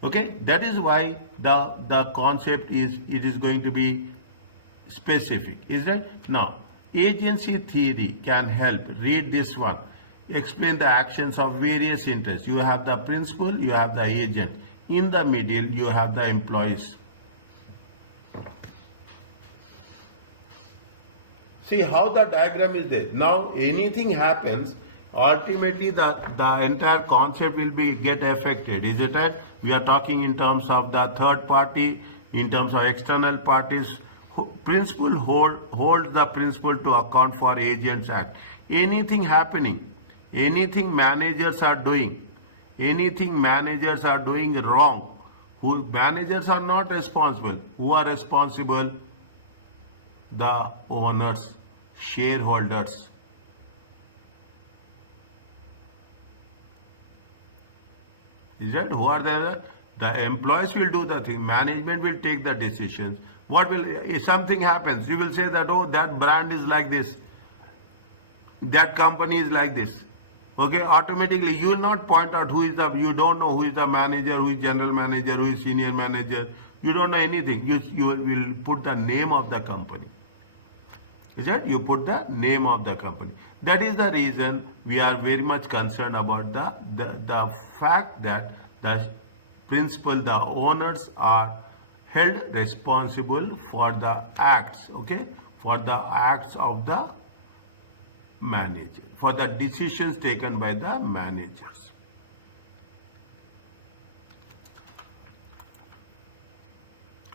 Okay, that is why the concept is, it is going to be specific. Is that? Now, agency theory can help. Read this one. Explain the actions of various interests. You have the principal, you have the agent. In the middle, you have the employees. See how the diagram is there. Now anything happens, ultimately the entire concept will be get affected. Is it right? We are talking in terms of the third party, in terms of external parties. Principal holds the principal to account for agents act. Anything happening, anything managers are doing wrong, who managers are not responsible. Who are responsible? The owners, shareholders. Is that? Who are there? The employees will do the thing. Management will take the decisions. What will, if something happens, you will say that, oh, that brand is like this, that company is like this. Okay, automatically you will not point out who is the, you don't know who is the manager, who is general manager, who is senior manager. You don't know anything. You will put the name of the company. Is that? You put the name of the company. That is the reason we are very much concerned about the fact that the principal, the owners are held responsible for the acts, okay, for the acts of the manager, for the decisions taken by the managers.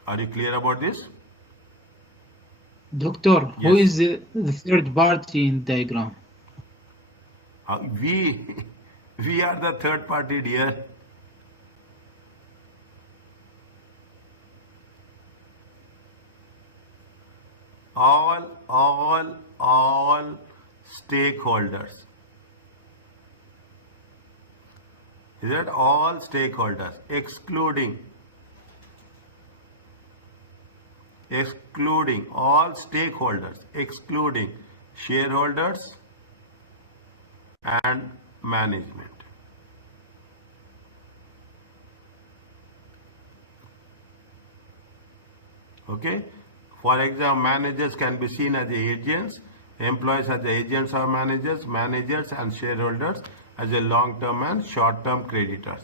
Are you clear about this? Doctor, who Yes. is the third party in diagram? We are the third party, dear. All stakeholders. Is that all stakeholders, excluding all stakeholders, excluding shareholders and management. Okay, for example, managers can be seen as agents Employees as agents or managers, managers and shareholders as a long-term and short-term creditors.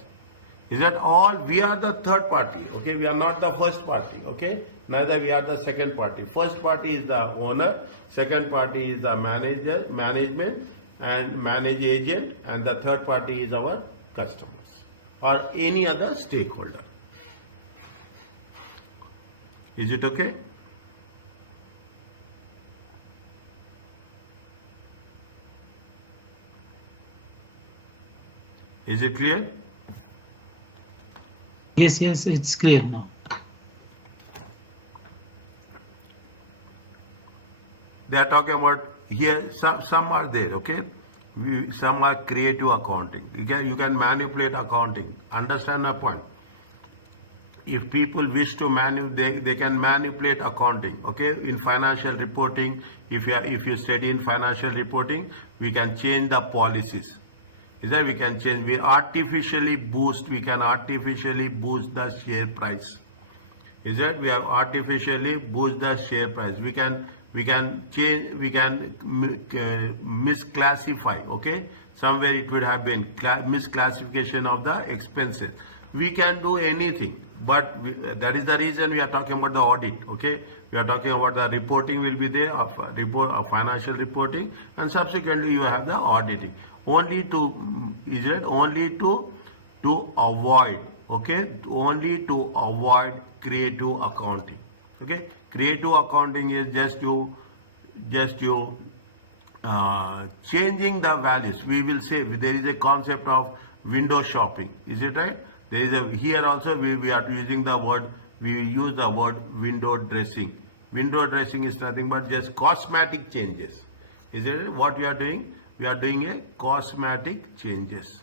Is that all? We are the third party, okay? We are not the first party, okay? Neither we are the second party. First party is the owner, second party is the manager, management and manage agent, and the third party is our customers or any other stakeholder. Is it okay? Is it clear? Yes, it's clear now. They are talking about here, some are there, okay? Some are creative accounting. You can manipulate accounting. Understand my point? If people wish to they can manipulate accounting, okay? In financial reporting, if you study in financial reporting, we can change the policies. Is that we can change, we can artificially boost the share price. Is that we have artificially boost the share price. We can change, we can misclassify, okay? Somewhere it would have been misclassification of the expenses. We can do anything, but that is the reason we are talking about the audit, okay? We are talking about the reporting will be there, of financial reporting, and subsequently you have the auditing. Only to avoid, okay? Only to avoid creative accounting, okay? Creative accounting is just you changing the values. We will say there is a concept of window shopping. Is it right? There is here also we are using the word, we use the word window dressing. Window dressing is nothing but just cosmetic changes. Is it what we are doing? We are doing a cosmetic changes.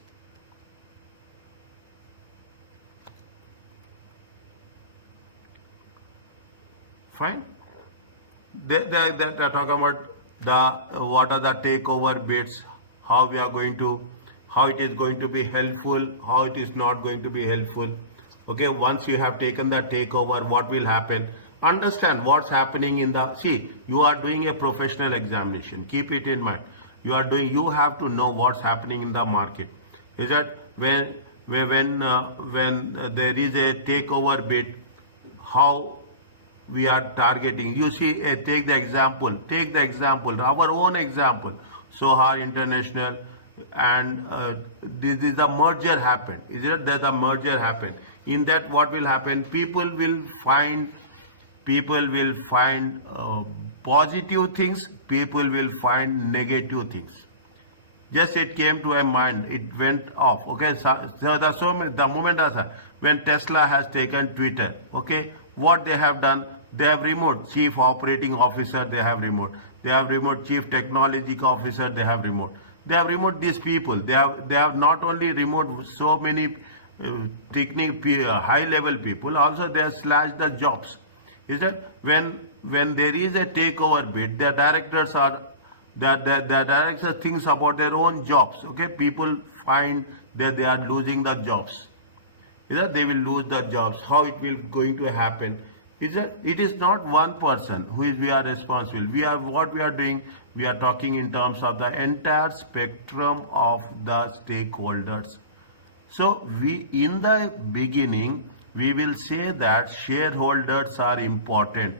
Fine. They are talking about what are the takeover bids, how we are going to, how it is going to be helpful, how it is not going to be helpful. Okay, once you have taken the takeover, what will happen? Understand what's happening in the, see, you are doing a professional examination. Keep it in mind. You have to know what's happening in the market. Is that when there is a takeover bid, how we are targeting. You see, take the example, our own example, Sohar International, and this is the merger happened. Is it that the merger happened? In that, what will happen? People will find positive things, people will find negative things. Just it came to my mind, it went off. Okay, so there's so many, the moment when Tesla has taken Twitter, okay, what they have done, they have removed chief operating officer, they have removed chief technology officer, they have removed these people. They have not only removed so many high level people, also they have slashed the jobs. Is that when there is a takeover bid, the directors thinks about their own jobs. Okay, people find that they are losing the jobs. Is that they will lose the jobs? How it will going to happen? Is that it is not one person we are responsible. What we are doing. We are talking in terms of the entire spectrum of the stakeholders. So in the beginning, we will say that shareholders are important.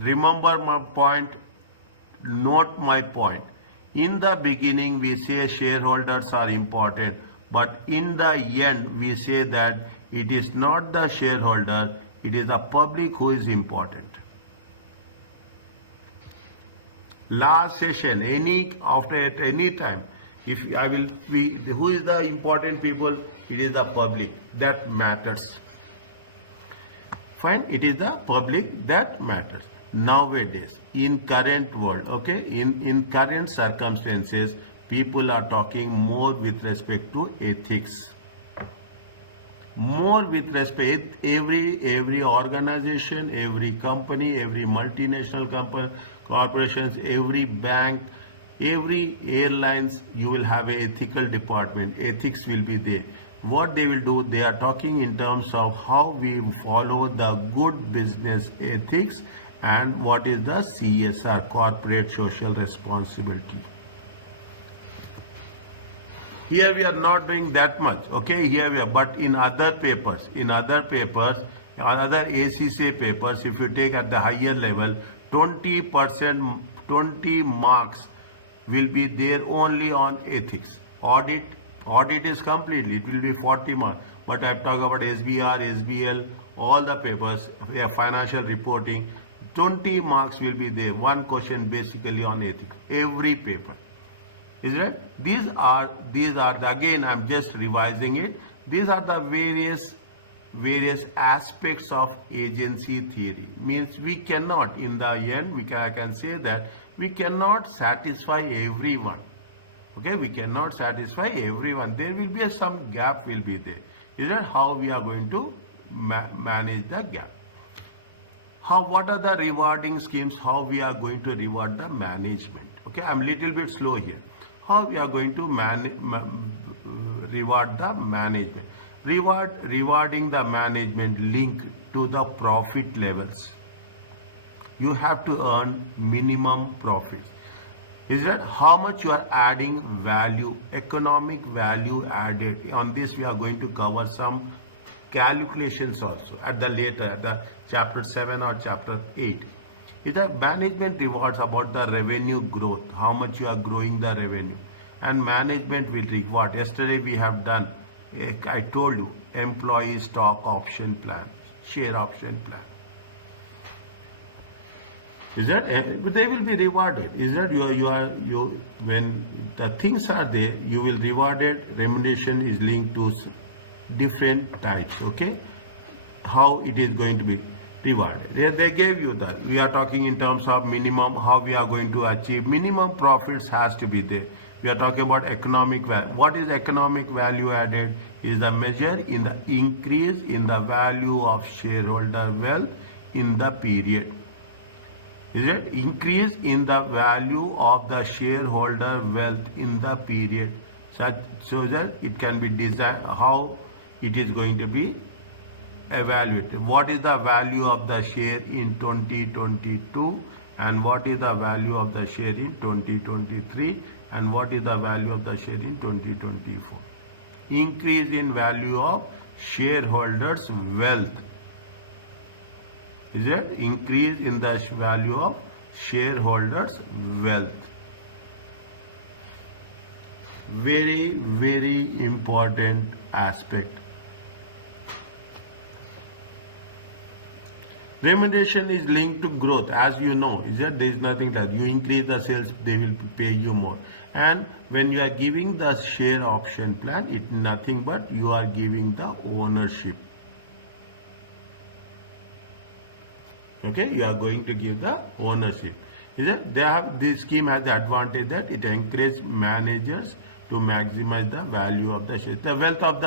Remember my point, note my point. In the beginning, we say shareholders are important, but in the end, we say that it is not the shareholder, it is the public who is important. Last session, at any time, if I will be, who is the important people? It is the public that matters. Fine, it is the public that matters. Nowadays, in current world, okay, in current circumstances, people are talking more with respect to ethics. More with respect, every organization, every company, every multinational company, corporations, every bank, every airlines, you will have an ethical department. Ethics will be there. What they will do, they are talking in terms of how we follow the good business ethics and what is the CSR, corporate social responsibility. Here we are not doing that much, okay? Here we are, but in other papers, other ACCA papers, if you take at the higher level, 20%, 20 marks will be there only on ethics. Audit is completely, it will be 40 marks. But I'm talking about SBR, SBL, all the papers, financial reporting, 20 marks will be there. One question basically on ethics, every paper. Is it? These are the, again I'm just revising it. These are the various aspects of agency theory. Means we cannot, in the end, I can say that we cannot satisfy everyone. Okay, we cannot satisfy everyone. There will be some gap will be there. Is that how we are going to manage the gap? What are the rewarding schemes? How we are going to reward the management? Okay, I'm little bit slow here. How we are going to reward the management? Rewarding the management linked to the profit levels. You have to earn minimum profits. Is that how much you are adding value, economic value added? On this we are going to cover some calculations also at the chapter 7 or chapter 8. Is the management rewards about the revenue growth, how much you are growing the revenue, and management will reward. Yesterday we have done, I told you, employee stock option plan, share option plan. Is that they will be rewarded? Is that you when the things are there, you will rewarded. Remuneration is linked to different types. Okay, how it is going to be rewarded? They gave you that. We are talking in terms of minimum. How we are going to achieve minimum profits has to be there. We are talking about economic value. What is economic value added? Is the measure in the increase in the value of shareholder wealth in the period. Is it increase in the value of the shareholder wealth in the period, so that it can be designed how it is going to be evaluated. What is the value of the share in 2022 and what is the value of the share in 2023 and what is the value of the share in 2024. Increase in value of shareholders wealth. Is it increase in the value of shareholders wealth? Very, very important aspect. Remuneration is linked to growth, as you know. Is that there is nothing that you increase the sales, they will pay you more. And when you are giving the share option plan, it's nothing but you are giving the ownership. Okay, you are going to give the ownership. Is it? This scheme has the advantage that it encourages managers to maximize the value of the share. The wealth of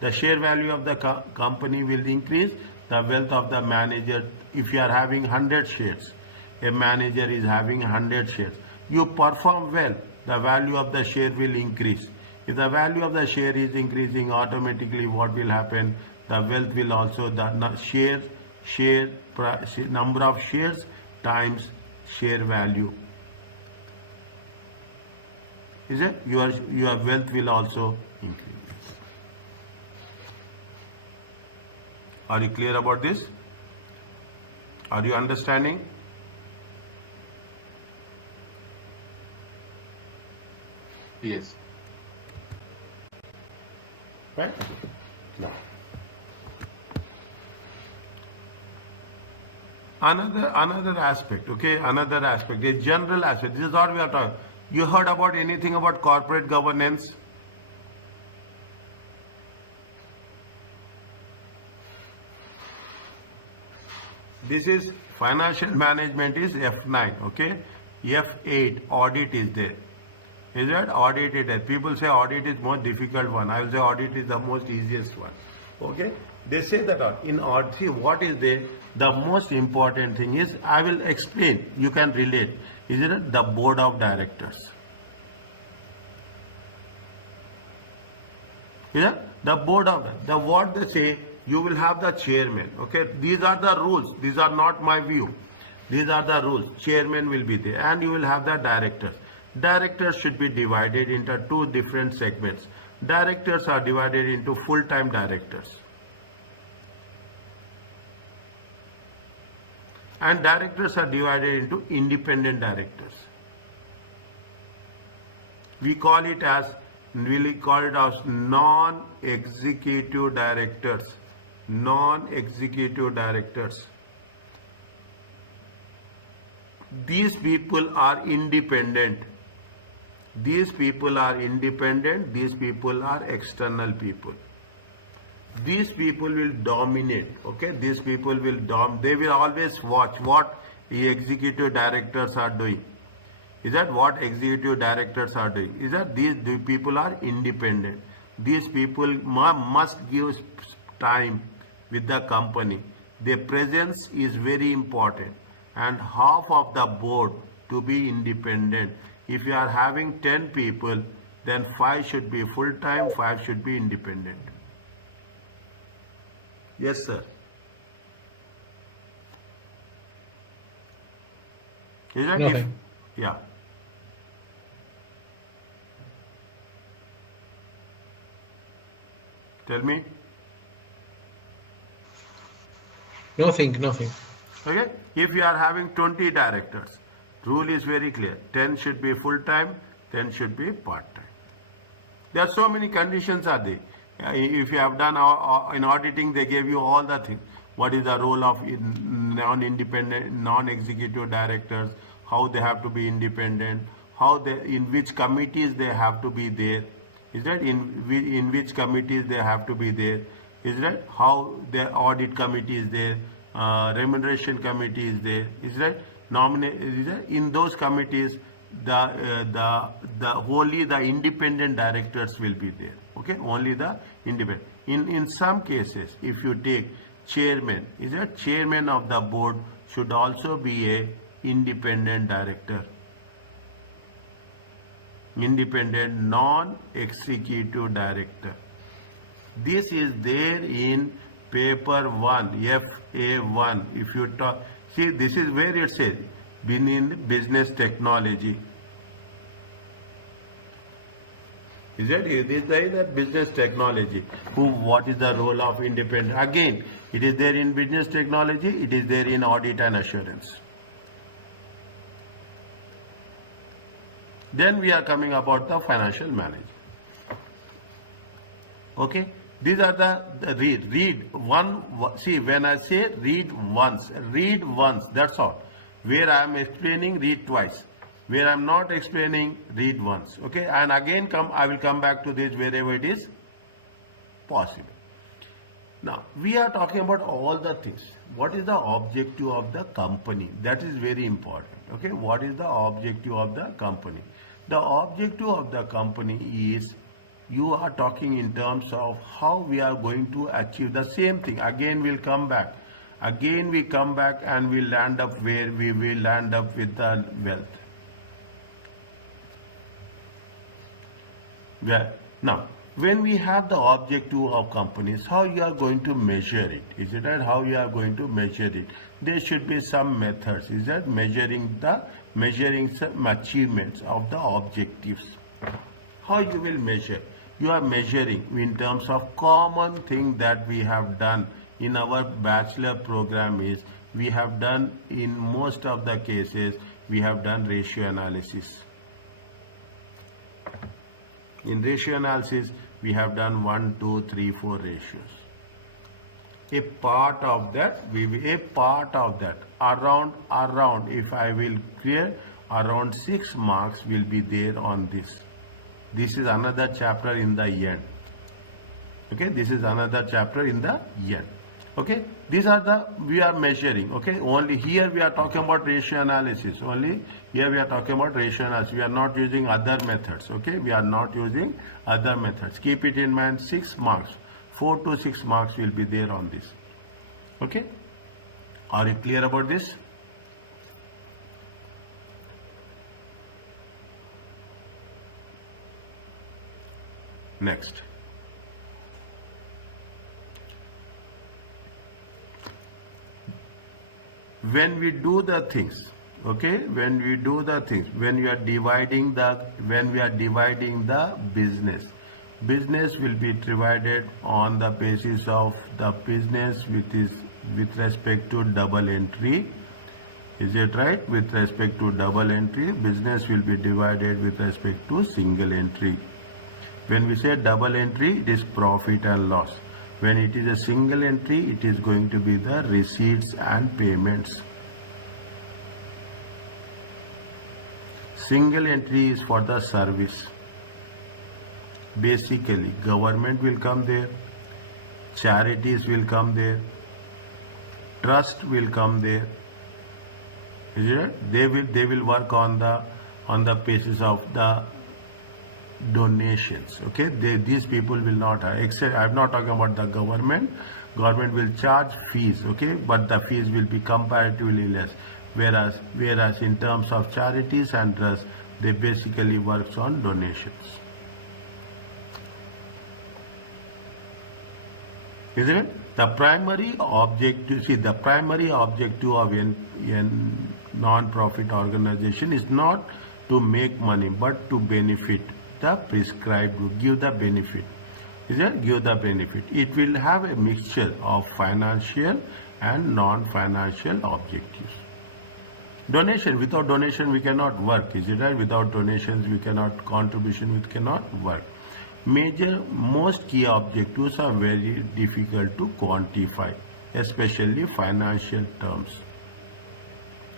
the share value of the company will increase. The wealth of the manager, if you are having 100 shares, a manager is having 100 shares. You perform well, the value of the share will increase. If the value of the share is increasing, automatically what will happen? The wealth will also, the number of shares times share value. Is it? Your wealth will also increase. Are you clear about this? Are you understanding? Yes. Right? Now. Another aspect, okay? Another aspect, a general aspect. This is what we are talking. You heard about anything about corporate governance? This is financial management is F9, okay? F8, audit is there. Is that audit is there? People say audit is most difficult one. I will say audit is the most easiest one. Okay? They say that in audit, see what is there? The most important thing is, I will explain, you can relate. Is it the board of directors? Yeah? The board of, what they say, you will have the chairman. Okay? These are the rules. These are not my view. These are the rules. Chairman will be there, and you will have the directors. Directors should be divided into two different segments. Directors are divided into full-time directors. And directors are divided into independent directors. We call it as non-executive directors. Non-executive directors. These people are independent. These people are independent. These people are external people. These people will dominate. Okay, these people will they will always watch what the executive directors are doing. Is that what executive directors are doing? Is that these people are independent. These people must give time with the company. Their presence is very important, and half of the board to be independent. If you are having 10 people, then 5 should be full-time, 5 should be independent. Yes, sir. Is that Nothing. yeah. Tell me. Nothing. Okay. If you are having 20 directors, rule is very clear. 10 should be full-time, 10 should be part-time. There are so many conditions are there. If you have done in auditing, they gave you all the things. What is the role of non-independent, non-executive directors, how they have to be independent, in which committees they have to be there. Is that in which committees they have to be there? Is that how the audit committee is there, remuneration committee is there? Is that in those committees only the independent directors will be there. Okay, only the independent. In some cases, if you take chairman, is that chairman of the board should also be a independent director. Independent non-executive director. This is there in paper 1, FA1. If you talk, see, this is where it says, been in business technology. Is that it? This is the business technology. What is the role of independent? Again, it is there in business technology, it is there in audit and assurance. Then we are coming about the financial management. Okay, these are the read one. See, when I say read once, that's all. Where I am explaining, read twice. Where I am not explaining, read once. Okay, and again I will come back to this wherever it is possible. Now, we are talking about all the things. What is the objective of the company? That is very important. Okay, what is the objective of the company? The objective of the company is, you are talking in terms of how we are going to achieve the same thing. Again, we'll come back. Again, we come back and we'll land up where we will land up with the wealth. Well, now, when we have the objective of companies, how you are going to measure it? Is it right? How you are going to measure it? There should be some methods. Is that measuring some achievements of the objectives? How you will measure? You are measuring in terms of common thing that we have done in our bachelor program is, we have done in most of the cases, we have done ratio analysis. In ratio analysis, we have done 1, 2, 3, 4 ratios. A part of that, around, if I will clear, around 6 marks will be there on this. This is another chapter in the end. Okay, this is another chapter in the end. Okay, these are we are measuring. Okay, only here we are talking about ratio analysis. Only here we are talking about ratio analysis. We are not using other methods. Okay, we are not using other methods. Keep it in mind, 6 marks. 4 to 6 marks will be there on this. Okay, are you clear about this? Next. when we do the things, okay, when we do the things, when we are dividing the business will be divided on the basis of the business with respect to double entry. Is it right? With respect to double entry, business will be divided with respect to single entry. When we say double entry, it is profit and loss. When it is a single entry, it is going to be the receipts and payments. Single entry is for the service. Basically, government will come there, charities will come there, trust will come there. Is it? They will work on the basis of the donations. Okay, these people will not have, except I'm not talking about the government. Government will charge fees, okay, but the fees will be comparatively less. Whereas in terms of charities and trusts, they basically works on donations. Isn't it? The primary objective of a non-profit organization is not to make money, but to benefit the prescribed group, give the benefit. Is it? Give the benefit. It will have a mixture of financial and non-financial objectives. Donation, without donation we cannot work. Is it right? Without donations we cannot, contribution we cannot work. Most key objectives are very difficult to quantify, especially financial terms.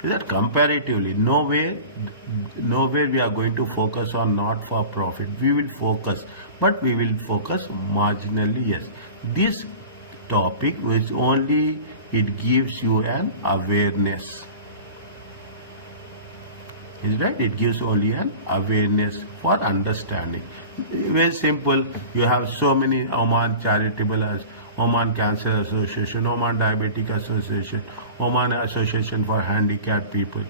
Is that comparatively, nowhere we are going to focus on not for profit. We will focus, but we will focus marginally, yes. This topic which only it gives you an awareness. Is right? It gives only an awareness for understanding. Very simple. You have so many Oman charitable, Oman Cancer Association, Oman Diabetic Association, Oman Association for Handicapped People.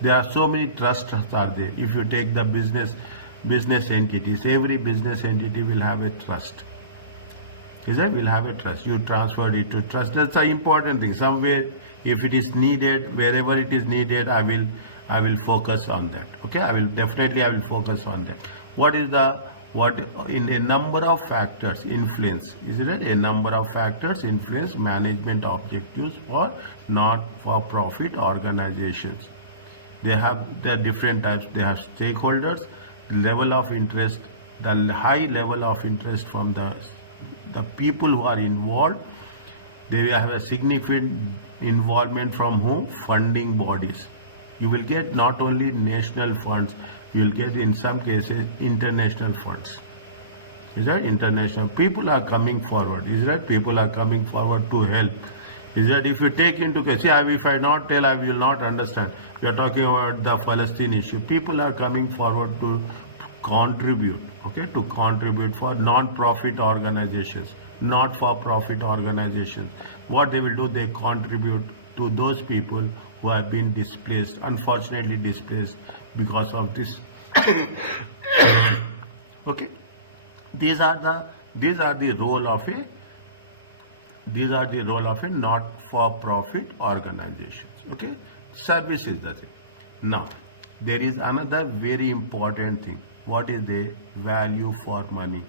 There are so many trusts are there. If you take the business entities, every business entity will have a trust. Is that? Will have a trust. You transferred it to trust. That's the important thing. Somewhere, if it is needed, wherever it is needed, I will focus on that. Okay, I will focus on that. What in a number of factors influence, is it right? A number of factors influence management objectives for not-for-profit organizations. There are different types. They have stakeholders, level of interest, the high level of interest from the people who are involved. They have a significant involvement from whom? Funding bodies. You will get not only national funds, you will get in some cases international funds. Is that? International people are coming forward. Is that? People are coming forward to help. Is that? If you take into case, if I not tell, I will not understand. We are talking about the Palestine issue. People are coming forward to contribute. Okay, to contribute for non-profit organizations, not for profit organizations. What they will do, they contribute to those people who have been displaced, unfortunately displaced because of this. Okay, these are the role of a not-for-profit organizations. Okay, service is the thing. Now, there is another very important thing. What is the value for money?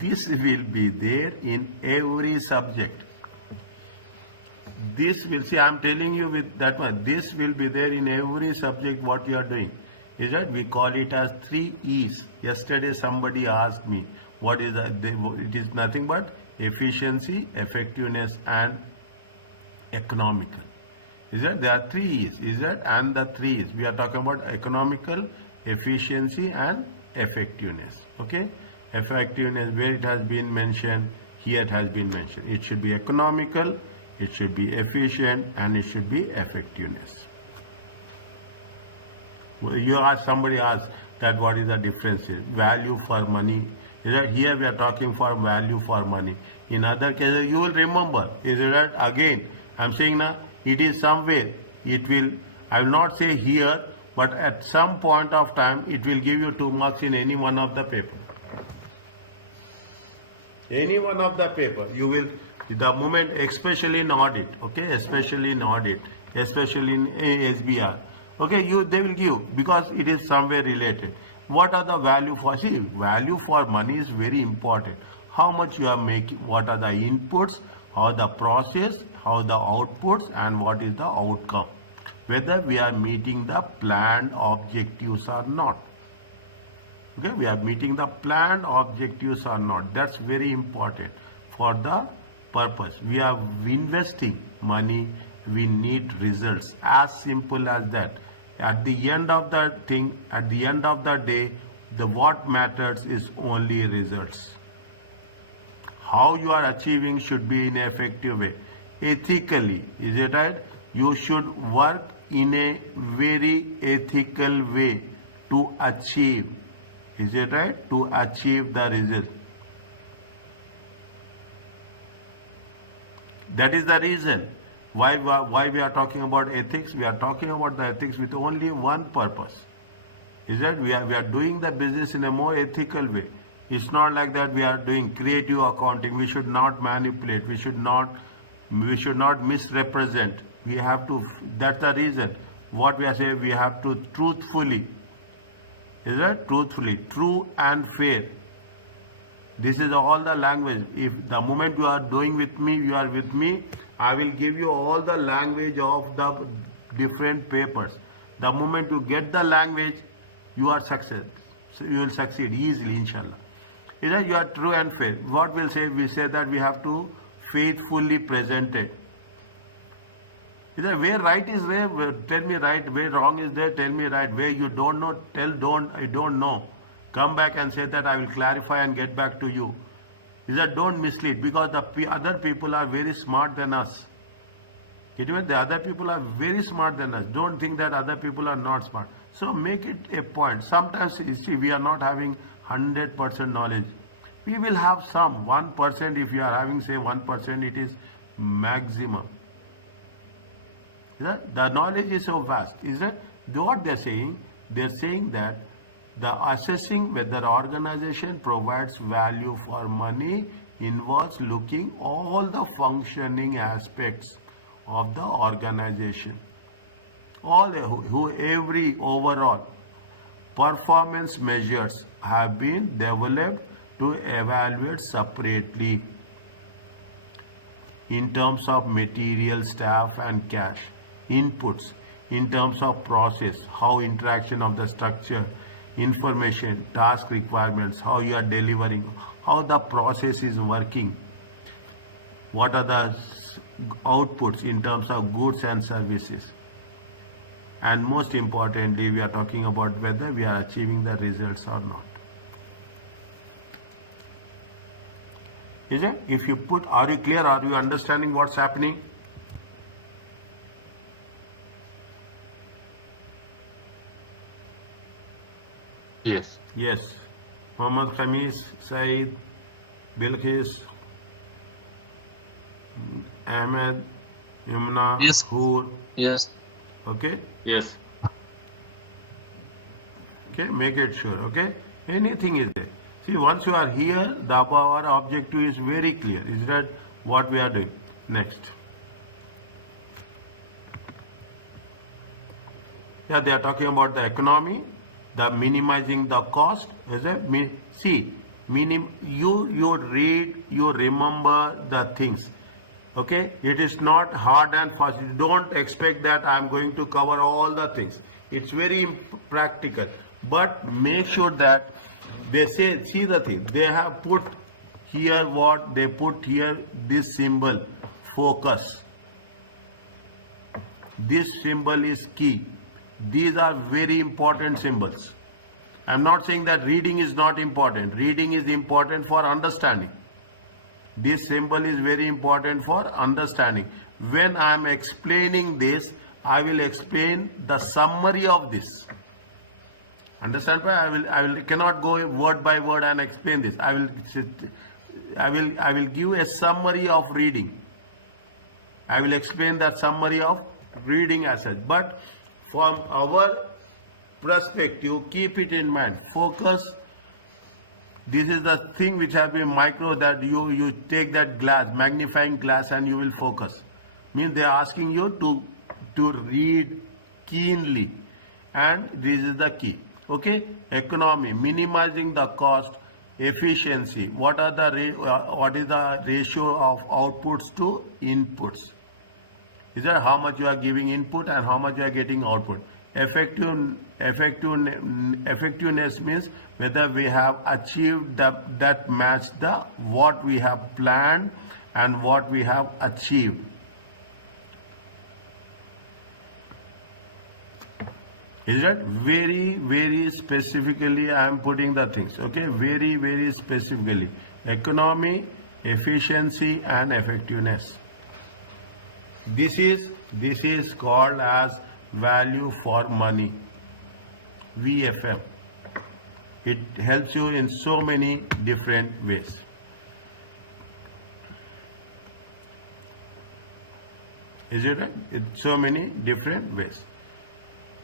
This will be there in every subject. This will, see, I am telling you with that one, this will be there in every subject what you are doing. Is that? We call it as 3 E's. Yesterday somebody asked me, what is that? It is nothing but efficiency, effectiveness and economical. Is that? There are 3 E's. Is that? And the 3 E's. We are talking about economical, efficiency and effectiveness. Okay? Effectiveness, where it has been mentioned, here it has been mentioned. It should be economical, it should be efficient, and it should be effectiveness. Somebody asked that what is the difference here? Value for money. Is that? Here we are talking for value for money. In other cases, you will remember. Is that? Again, I am saying now, it is somewhere. It will, I will not say here, but at some point of time, it will give you 2 marks in any one of the paper. Any one of the paper, you will, the moment, especially in audit, okay, especially in audit, especially in SBR. Okay, they will give because it is somewhere related. What are the value for? See, value for money is very important. How much you are making, what are the inputs, how the process, how the outputs, and what is the outcome. Whether we are meeting the planned objectives or not. Okay, we are meeting the planned objectives or not. That's very important for the purpose. We are investing money, we need results. As simple as that. At the end of the thing, at the end of the day, the what matters is only results. How you are achieving should be in an effective way. Ethically, is it right? You should work in a very ethical way to achieve. Is it right? To achieve the result. That is the reason why we are talking about ethics. We are talking about the ethics with only one purpose. Is that we are doing the business in a more ethical way. It's not like that we are doing creative accounting. We should not manipulate. We should not misrepresent. We have to. That's the reason. What we are saying, we have to truthfully. Is that truthfully, true and fair. This is all the language. If the moment you are doing with me, you are with me, I will give you all the language of the different papers. The moment you get the language, you are success. So you will succeed easily, inshallah. Is that you are true and fair. What we'll say? We say that we have to faithfully present it. Is that where right is where tell me right, where wrong is there, tell me right. Where you don't know, I don't know. Come back and say that I will clarify and get back to you. Is that don't mislead, because the other people are very smart than us. The other people are very smart than us. Don't think that other people are not smart. So make it a point. Sometimes you see we are not having 100% knowledge. We will have some 1%. If you are having say 1%, it is maximum. The knowledge is so vast. Is that what they're saying? They're saying that the assessing whether organization provides value for money involves looking all the functioning aspects of the organization. Every overall performance measures have been developed to evaluate separately in terms of material, staff and cash, inputs, in terms of process, how interaction of the structure, information, task requirements, how you are delivering, how the process is working, what are the outputs in terms of goods and services, and most importantly, we are talking about whether we are achieving the results or not. Is it? If you put, are you clear? Are you understanding what's happening? Yes. Yes. Muhammad Khamis, Saeed, Bilqis, Ahmed, Yumna, Yes. Hoor. Yes. Okay? Yes. Okay, make it sure. Okay? Anything is there. See, once you are here, our objective is very clear. Is that what we are doing? Next. Yeah, they are talking about the economy, the minimizing the cost. Is it? See, you read, you remember the things. Okay? It is not hard and fast. Don't expect that I am going to cover all the things. It's very practical. But make sure that they say, see the thing, they have put here what they put here, this symbol, focus. This symbol is key. These are very important symbols. I'm not saying that reading is not important. Reading is important for understanding. This symbol is very important for understanding. When I am explaining this, I will explain the summary of this. Understand? I cannot go word by word and explain this. I will give a summary of reading. I will explain that summary of reading as such. But from our perspective, keep it in mind. Focus. This is the thing which have been micro, that you take that glass, magnifying glass, and you will focus. Means they are asking you to to read keenly, and this is the key. Okay, economy, minimizing the cost, efficiency. What is the ratio of outputs to inputs? Is that how much you are giving input and how much you are getting output? Effectiveness means whether we have achieved that match the what we have planned and what we have achieved. Is that very specifically I am putting the things, okay? Very specifically. Economy, efficiency and effectiveness. This is called as value for money, VFM. It helps you in so many different ways. Is it right? It's so many different ways.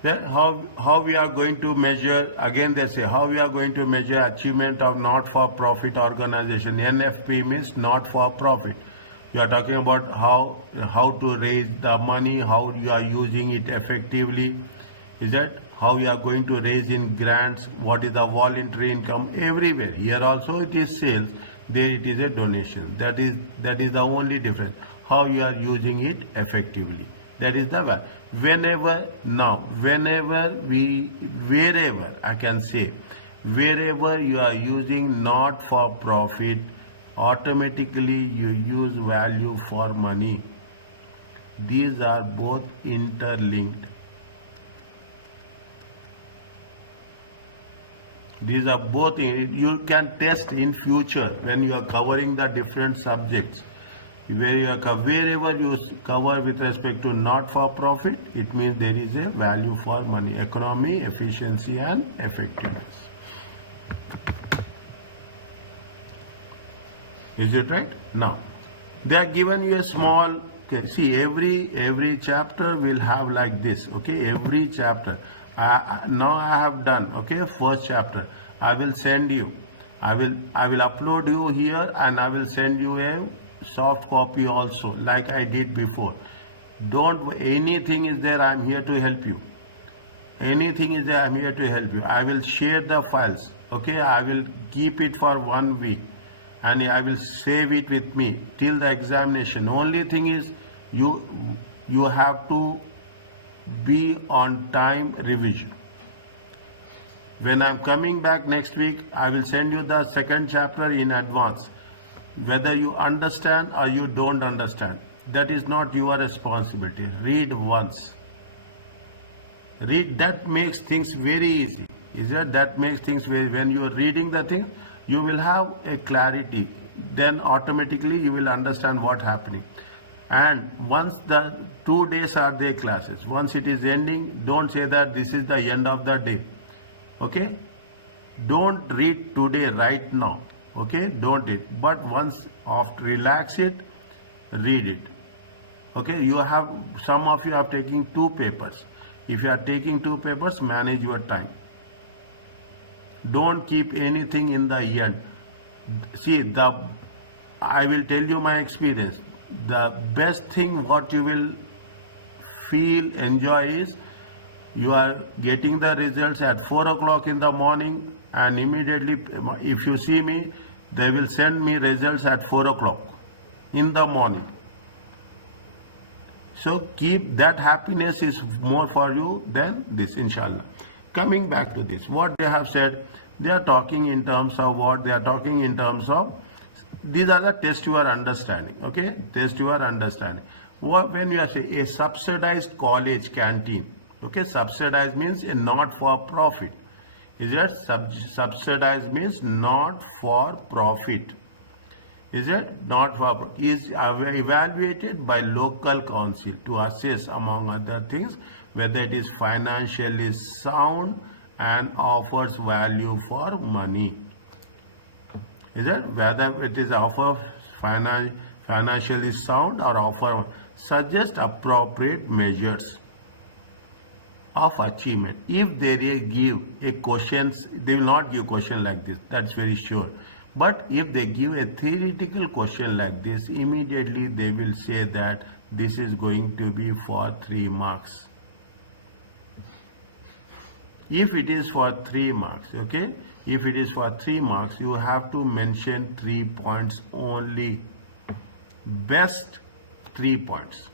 Then how we are going to measure, again they say, how we are going to measure achievement of not-for-profit organization. NFP means not-for-profit. You are talking about how to raise the money, how you are using it effectively. Is that how you are going to raise in grants? What is the voluntary income? Everywhere. Here also it is sales. There it is a donation. That is the only difference. How you are using it effectively. That is the value. Wherever I can say, wherever you are using not for profit, automatically you use value for money. These are both interlinked. These are both, you can test in future when you are covering the different subjects. Wherever you cover with respect to not for profit, it means there is a value for money. Economy, efficiency and effectiveness. Is it right? Now, they are given you a small, okay, see every chapter will have like this, okay, every chapter. Now I have done, okay, first chapter. I will send you, I will upload you here and I will send you a soft copy also, like I did before. Anything is there, I am here to help you. Anything is there, I am here to help you. I will share the files, okay, I will keep it for 1 week and I will save it with me till the examination. Only thing is you have to be on time revision. When I am coming back next week, I will send you the second chapter in advance. Whether you understand or you don't understand, that is not your responsibility. Read once. Read, that makes things very easy. Is that makes things very, when you are reading the thing, you will have a clarity. Then automatically you will understand what's happening. And once the 2 days are their classes, once it is ending, don't say that this is the end of the day. Okay? Don't read today right now. Okay, don't it, but once after relax it, read it. Okay, you have, some of you are taking 2 papers. If you are taking 2 papers, manage your time. Don't keep anything in the end. See, I will tell you my experience. The best thing what you will feel, enjoy is you are getting the results at 4 o'clock in the morning, and immediately if you see me, they will send me results at 4 o'clock in the morning. So keep that, happiness is more for you than this, inshallah. Coming back to this, what they have said, they are talking in terms of what? They are talking in terms of, these are the test your understanding, okay? Test your understanding. When you are saying a subsidized college canteen, okay? Subsidized means a not for profit. Is that subsidized means not for profit? Is it not for profit? Is evaluated by local council to assess, among other things, whether it is financially sound and offers value for money. Is it whether it is offer financially sound or offer suggest appropriate measures of achievement. If they give a questions, they will not give question like this, that's very sure. But if they give a theoretical question like this, immediately they will say that this is going to be for 3 marks. If it is for 3 marks, okay, if it is for 3 marks, you have to mention 3 points only. Best 3 points.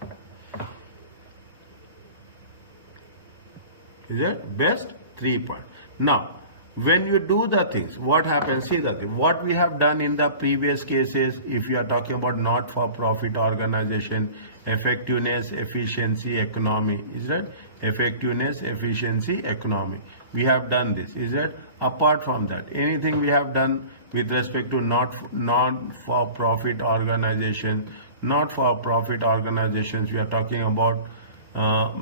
Is it? Best 3 points. Now, when you do the things, what happens? See that what we have done in the previous cases, if you are talking about not-for-profit organization, effectiveness, efficiency, economy, is that effectiveness, efficiency, economy? We have done this. Is that apart from that, anything we have done with respect to non-for-profit organization? Not-for-profit organizations, we are talking about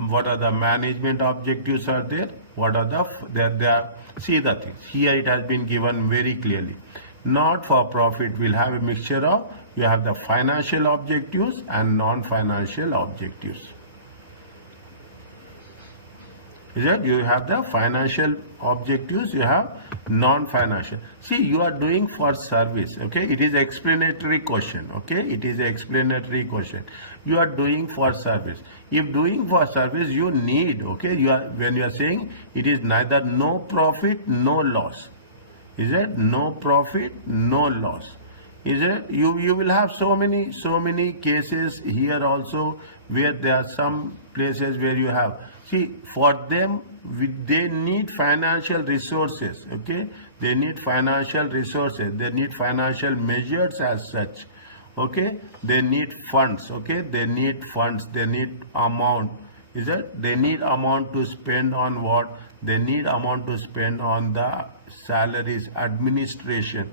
what are the management objectives are there? What are the see the things. Here it has been given very clearly. Not-for-profit will have a mixture of, you have the financial objectives and non-financial objectives. Is that you have the financial objectives, you have non-financial. See, you are doing for service, okay? It is explanatory question, okay? It is explanatory question. You are doing for service. If doing for service, you need, okay? When you are saying it is neither no profit, no loss. Is it no profit, no loss? Is it? You will have so many cases here also where there are some places where you have. See, for them, they need financial resources, okay? They need financial resources. They need financial measures as such, okay? They need funds, okay? They need funds. They need amount. Is it? They need amount to spend on what? They need amount to spend on the salaries, administration.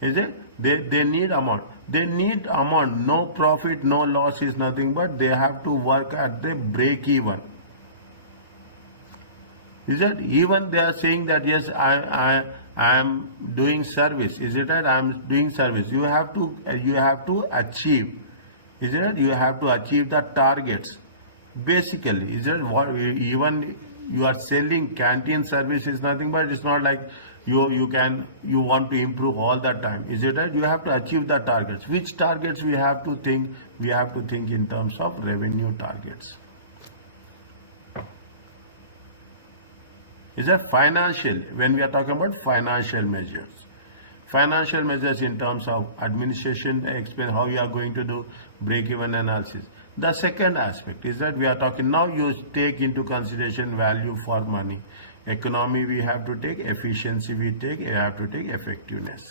Is it? They need amount. They need amount. No profit, no loss is nothing but they have to work at the break even. Is it? Even they are saying that yes, I am doing service. Is it right? I am doing service. You have to achieve. Is it? You have to achieve the targets. Basically, is it what even you are selling canteen service is nothing but it's not like you want to improve all the time. Is it right? You have to achieve the targets. Which targets we have to think? We have to think in terms of revenue targets. Is that financial? When we are talking about financial measures. Financial measures in terms of administration, explain how you are going to do break-even analysis. The second aspect is that we are talking now you take into consideration value for money. Economy we have to take, efficiency we have to take effectiveness.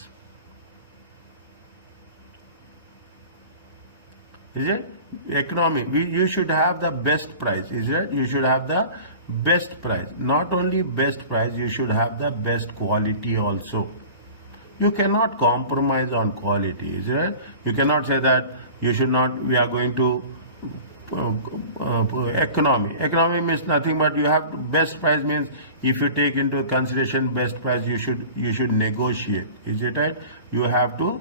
Is it? Economy, you should have the best price. Is it? You should have the best price. Not only best price, you should have the best quality also. You cannot compromise on quality. Is it? You cannot say that you should not, we are going to economy. Economy means nothing but you have to, best price means if you take into consideration best price, you should negotiate. Is it right? You have to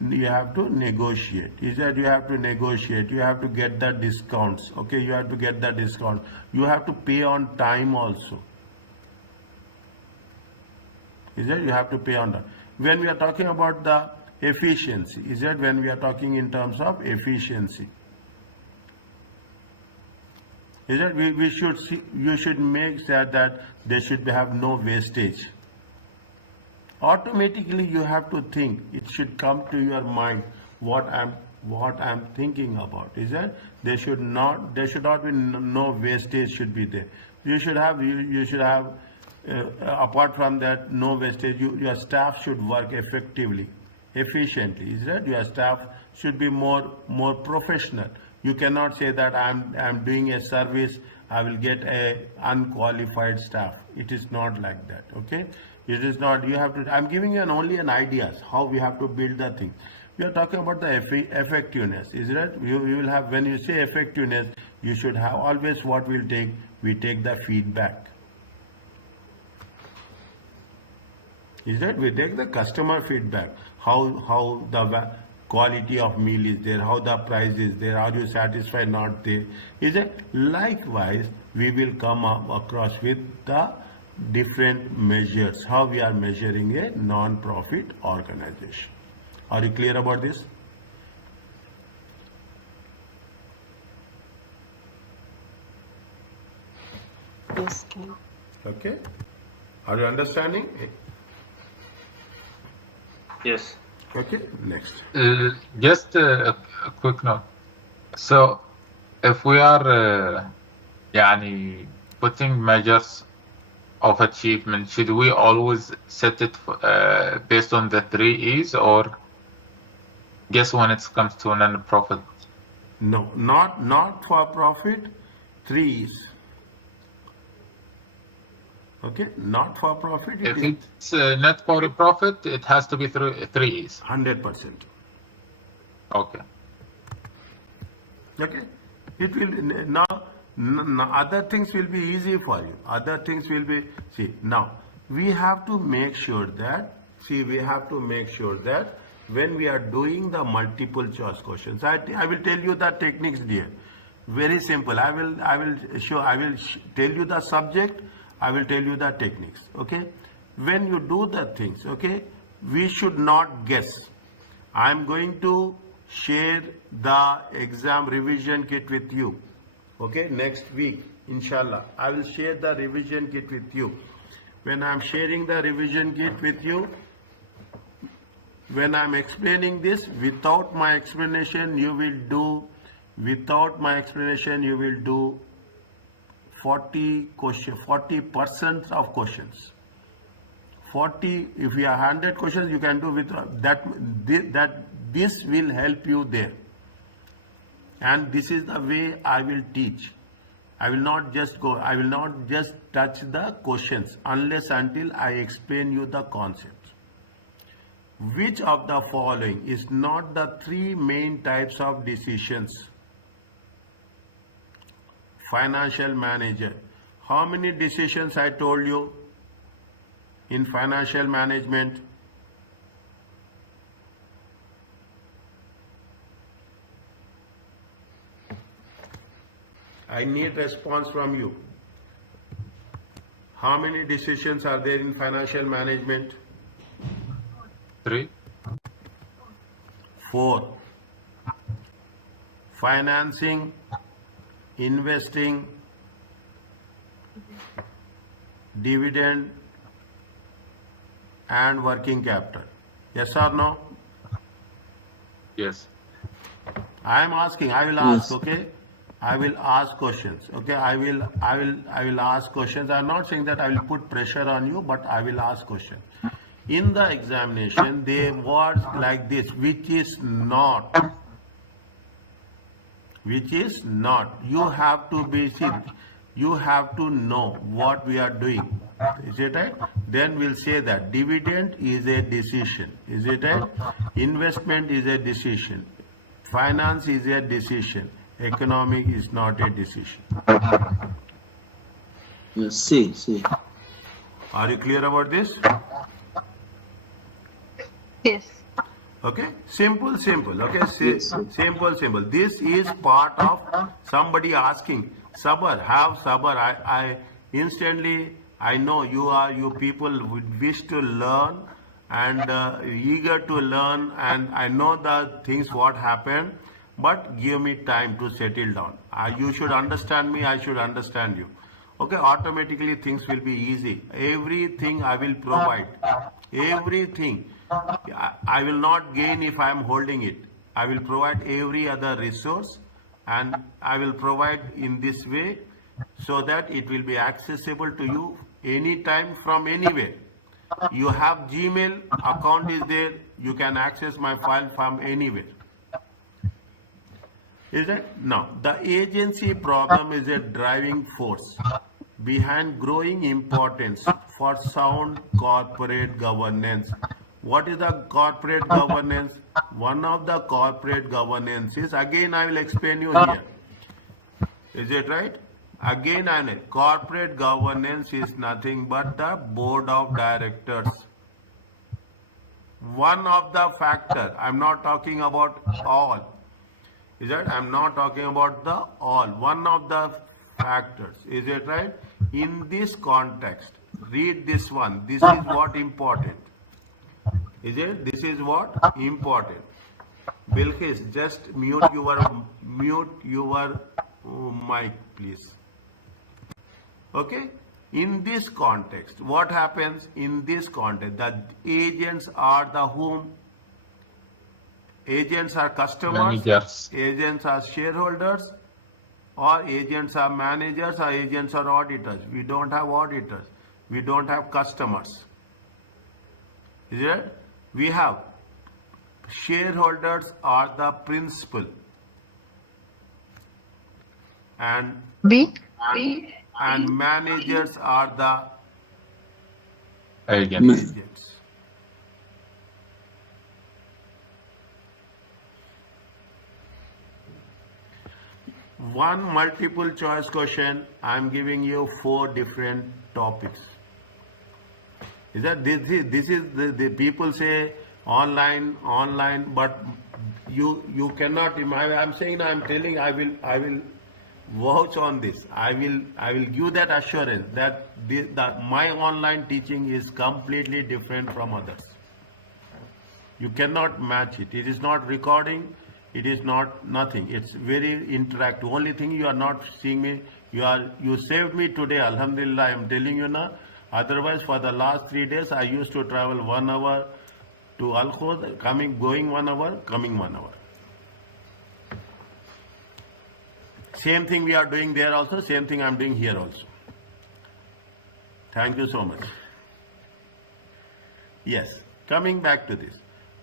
negotiate. Is that you have to negotiate? You have to get the discounts. Okay, you have to get the discount. You have to pay on time also. Is that you have to pay on time. When we are talking about the efficiency, is that when we are talking in terms of efficiency? Is that we should see, you should make sure that there should have no wastage. Automatically you have to think, it should come to your mind what I'm thinking about. Is that there should not be no wastage should be there. You should have apart from that no wastage, your staff should work effectively, efficiently. Is that your staff should be more professional. You cannot say that I'm doing a service, I will get a unqualified staff. It is not like that. Okay, it is not. You have to. I'm giving you only an ideas how we have to build the thing. We are talking about the effectiveness. Is that you will have when you say effectiveness, you should have always what we'll take. We take the feedback. Is that we take the customer feedback. How the quality of meal is there, how the price is there, are you satisfied, not there. Is it? Likewise, we will come up across with the different measures, how we are measuring a non-profit organization. Are you clear about this? Yes, can. Okay. Are you understanding? Yes. Okay, next. Just a quick note. So, if we are يعني putting measures of achievement, should we always set it based on the 3 E's, or guess when it comes to non-profit? No, not for profit, 3 is. Okay, not for profit, it If is it's not for profit, it has to be 3 E's. 100%. Okay. Okay, it will now. Other things will be easy for you. Other things will be, see, now we have to make sure that, when we are doing the multiple choice questions, I will tell you the techniques, dear. Very simple. I will tell you the subject. I will tell you the techniques. Okay, when you do the things, okay, we should not guess. I am going to share the exam revision kit with you. Okay, next week, inshallah, I will share the revision kit with you. When I am sharing the revision kit with you, when I am explaining this, without my explanation, you will do 40% of questions. 40, if you have 100 questions, you can do with that. This will help you there. And this is the way I will teach. I will not just touch the questions unless until I explain you the concepts. Which of the following is not the 3 main types of decisions? Financial manager. How many decisions I told you in financial management? I need response from you. How many decisions are there in financial management? 3. 4. Financing, investing, dividend, and working capital. Yes or no? Yes. I am asking. I will ask. Yes. Okay. I will ask questions. Okay. I will ask questions. I am not saying that I will put pressure on you, but I will ask questions. In the examination, there was like this, which is not. You have to you have to know what we are doing. Is it right? Then we'll say that dividend is a decision. Is it right? Investment is a decision. Finance is a decision. Economic is not a decision. Yes, see. Are you clear about this? Yes. Okay, simple. Okay, Yes. simple. This is part of somebody asking. Sabr, have sabr. I instantly, I know you people would wish to learn and eager to learn, and I know the things what happened, but give me time to settle down. You should understand me. I should understand you. Okay, automatically things will be easy. Everything I will provide. Everything. I will not gain if I am holding it. I will provide every other resource, and I will provide in this way so that it will be accessible to you anytime from anywhere. You have Gmail account is there. You can access my file from anywhere. Is it? Now, the agency problem is a driving force behind growing importance for sound corporate governance. What is the corporate governance? One of the corporate governance is, again I will explain you here. Is it right? Again, corporate governance is nothing but the board of directors. One of the factor, I'm not talking about all. Is that? I'm not talking about the all. One of the factors. Is it right? In this context, Read this one. This is what important. Is it? This is what important. Bilkis, just mute your mic, please. Okay? In this context, what happens in this context? The agents are the whom? Agents are customers, Managers. agents are shareholders, or agents are managers, or agents are auditors. We don't have auditors. We don't have customers. Is it? We have shareholders are the principal, and B. managers are the Agents. agents. One multiple choice question, I am giving you 4 different topics. Is that this is the people say online, but you cannot. I'm saying, I'm telling, I will vouch on this. I will give that assurance that my online teaching is completely different from others. You cannot match it. It is not recording. It is not nothing. It's very interactive. Only thing, you are not seeing me. You saved me today. Alhamdulillah, I am telling you now. Otherwise, for the last 3 days, I used to travel 1 hour to Al Khud, going 1 hour, coming 1 hour. Same thing we are doing there also. Same thing I am doing here also. Thank you so much. Yes, coming back to this.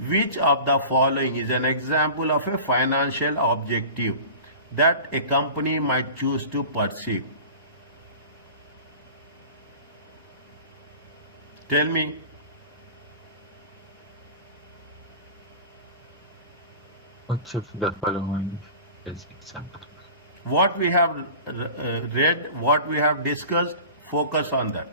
Which of the following is an example of a financial objective that a company might choose to pursue? Tell me. Which of the following is example? What we have read, what we have discussed, focus on that.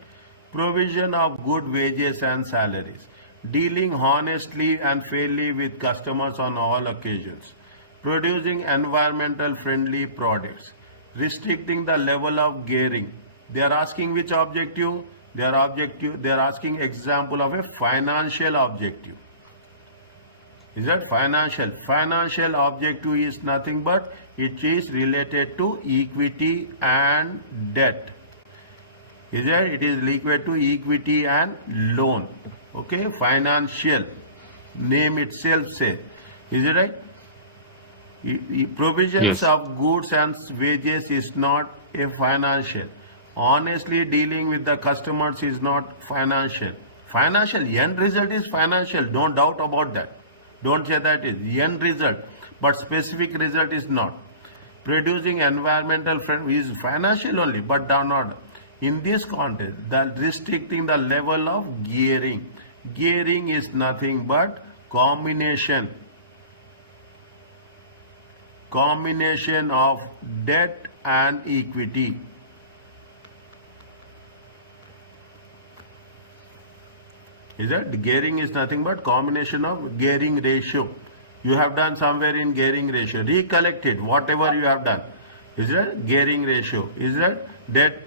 Provision of good wages and salaries. Dealing honestly and fairly with customers on all occasions. Producing environmental friendly products. Restricting the level of gearing. They are asking which objective? They are asking example of a financial objective. Is that financial? Financial objective is nothing but it is related to equity and debt. Is that? It is equal to equity and loan. Okay, financial. Name itself says. Is it right? Provisions Yes. of goods and wages is not a financial. Honestly dealing with the customers is not financial. Financial, end result is financial. Don't doubt about that. Don't say that is end result, but specific result is not. Producing environmental friend is financial only, but not. In this context, the restricting the level of gearing. Gearing is nothing but combination of debt and equity. Is that? Gearing is nothing but combination of gearing ratio. You have done somewhere in gearing ratio. Recollect it, whatever you have done. Is that? Gearing ratio. Is that? Debt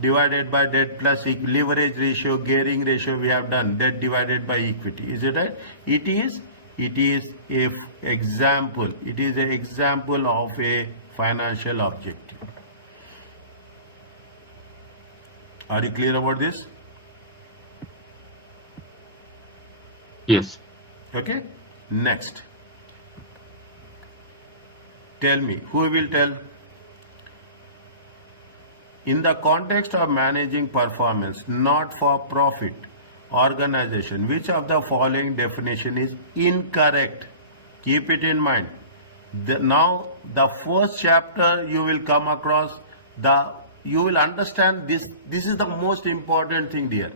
divided by debt plus leverage ratio, gearing ratio we have done. Debt divided by equity. Is it right? It is a example. It is an example of a financial objective. Are you clear about this? Yes. Okay. Next. Tell me. Who will tell? In the context of managing performance, not for profit organization, which of the following definition is incorrect? Keep it in mind. Now, the first chapter you will come across, you will understand this. This is the most important thing, dear.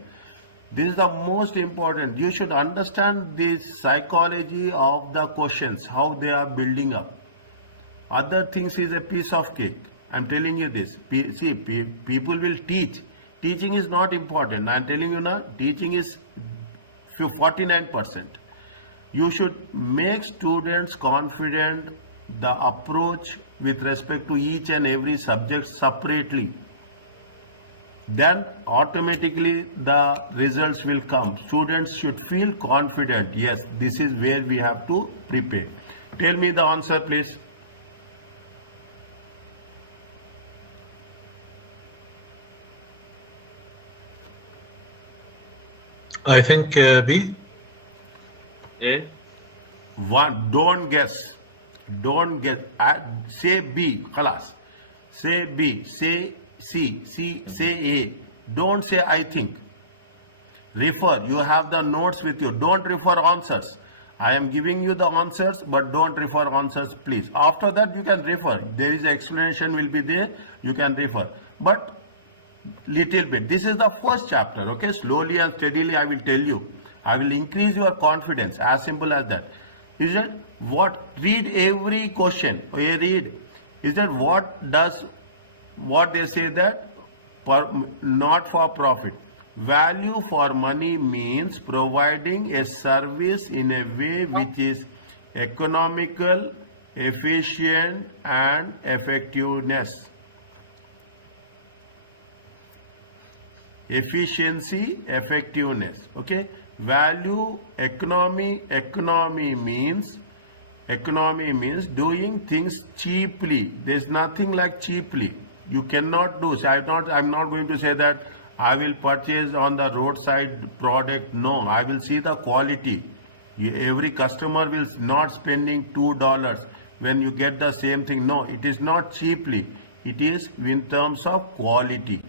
This is the most important. You should understand the psychology of the questions, how they are building up. Other things is a piece of cake. I'm telling you this. See, people will teach. Teaching is not important. I'm telling you now, teaching is 49%. You should make students confident the approach with respect to each and every subject separately. then automatically the results will come. Students should feel confident. Yes, this is where we have to prepare. Tell me the answer, please. I think B. A. One, don't guess. Don't guess. Say B. Khalas. Say B. Say C. Say A. Don't say I think. Refer. You have the notes with you. Don't refer answers. I am giving you the answers, but don't refer answers, please. After that, you can refer. There is an explanation will be there. You can refer. But little bit. This is the first chapter, okay? Slowly and steadily I will tell you. I will increase your confidence, as simple as that. Is it what? Read every question. Read. Is that what they say that? Not for profit. Value for money means providing a service in a way which is economical, efficient and effectiveness. Efficiency, effectiveness. Okay. Value, economy means doing things cheaply. There's nothing like cheaply. You cannot do. I'm not going to say that I will purchase on the roadside product. No, I will see the quality. Every customer will not spending $2 when you get the same thing. No, it is not cheaply. It is in terms of quality.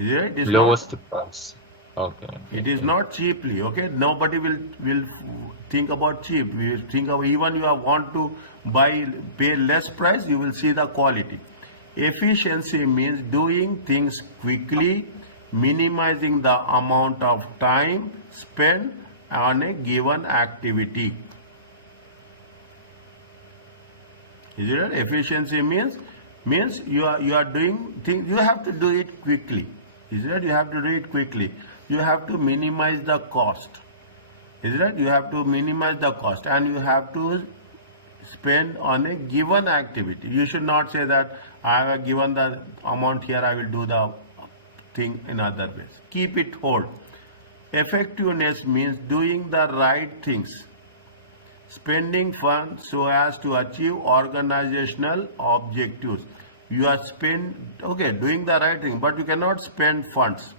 It is Lowest price. Okay. It is not cheaply, okay? Nobody will think about cheap. We will think of, even you want to pay less price, you will see the quality. Efficiency means doing things quickly, minimizing the amount of time spent on a given activity. Is it? Efficiency means you are doing things, you have to do it quickly. Is it? You have to do it quickly. You have to minimize the cost. Is it? You have to minimize the cost and you have to spend on a given activity. You should not say that I have given the amount here, I will do the thing in other ways. Keep it whole. Effectiveness means doing the right things. Spending funds so as to achieve organizational objectives. You are doing the right thing, but you cannot spend funds.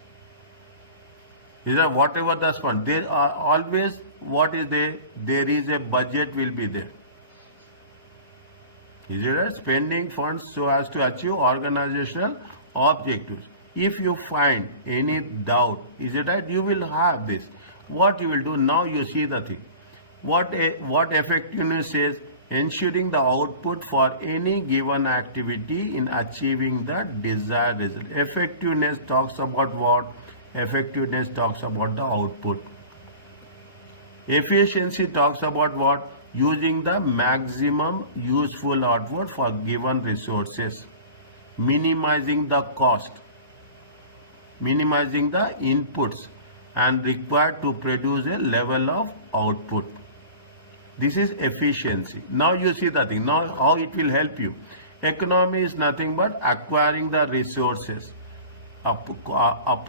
Is that whatever the fund? There are always what is there? There is a budget will be there. Is it right? Spending funds so as to achieve organizational objectives. If you find any doubt, is it right? You will have this. What you will do now? You see the thing. What effectiveness says? Ensuring the output for any given activity in achieving the desired result. Effectiveness talks about what? Effectiveness talks about the output. Efficiency talks about what? Using the maximum useful output for given resources. Minimizing the cost. Minimizing the inputs and required to produce a level of output. This is efficiency. Now you see the thing. Now how it will help you. Economy is nothing but acquiring the resources of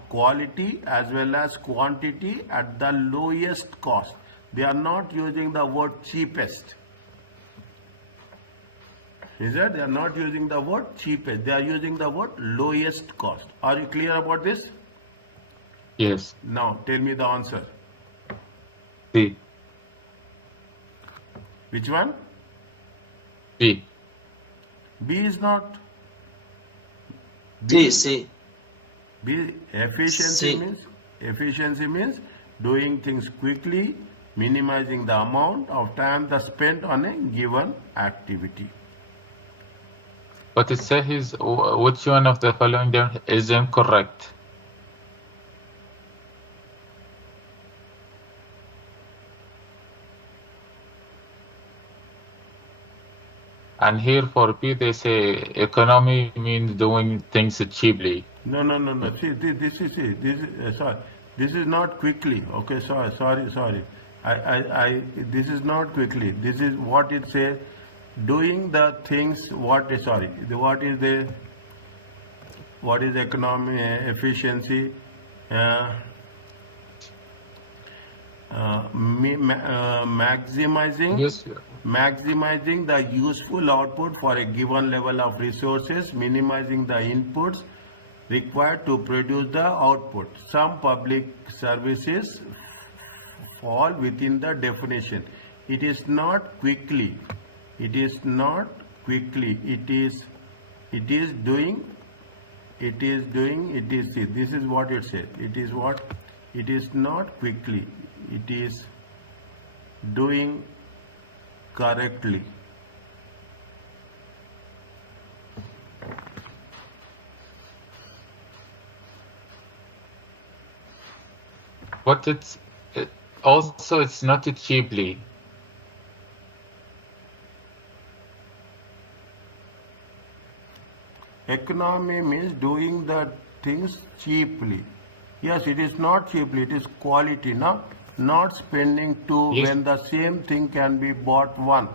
quality as well as quantity at the lowest cost. They are not using the word cheapest. Is that? They are not using the word cheapest. They are using the word lowest cost. Are you clear about this? Yes. Now tell me the answer. C. Which one? B. B is not. C. B. Efficiency means doing things quickly, minimizing the amount of time that's spent on a given activity. But it says which one of the following is incorrect? And here for B, they say economy means doing things cheaply. No. See, this is sorry. This is not quickly. Okay, sorry. This is not quickly. This is what it says. Doing the things. What is the what is economy efficiency? Maximizing Yes. maximizing the useful output for a given level of resources, minimizing the inputs required to produce the output. Some public services fall within the definition. It is not quickly. It is not quickly. It is doing. It is doing. It is. See, this is what it says. It is what. It is not quickly. It is doing correctly. But also it's not cheaply. Economy means doing the things cheaply. Yes, it is not cheaply, it is quality, no? Not spending two Yes. when the same thing can be bought one.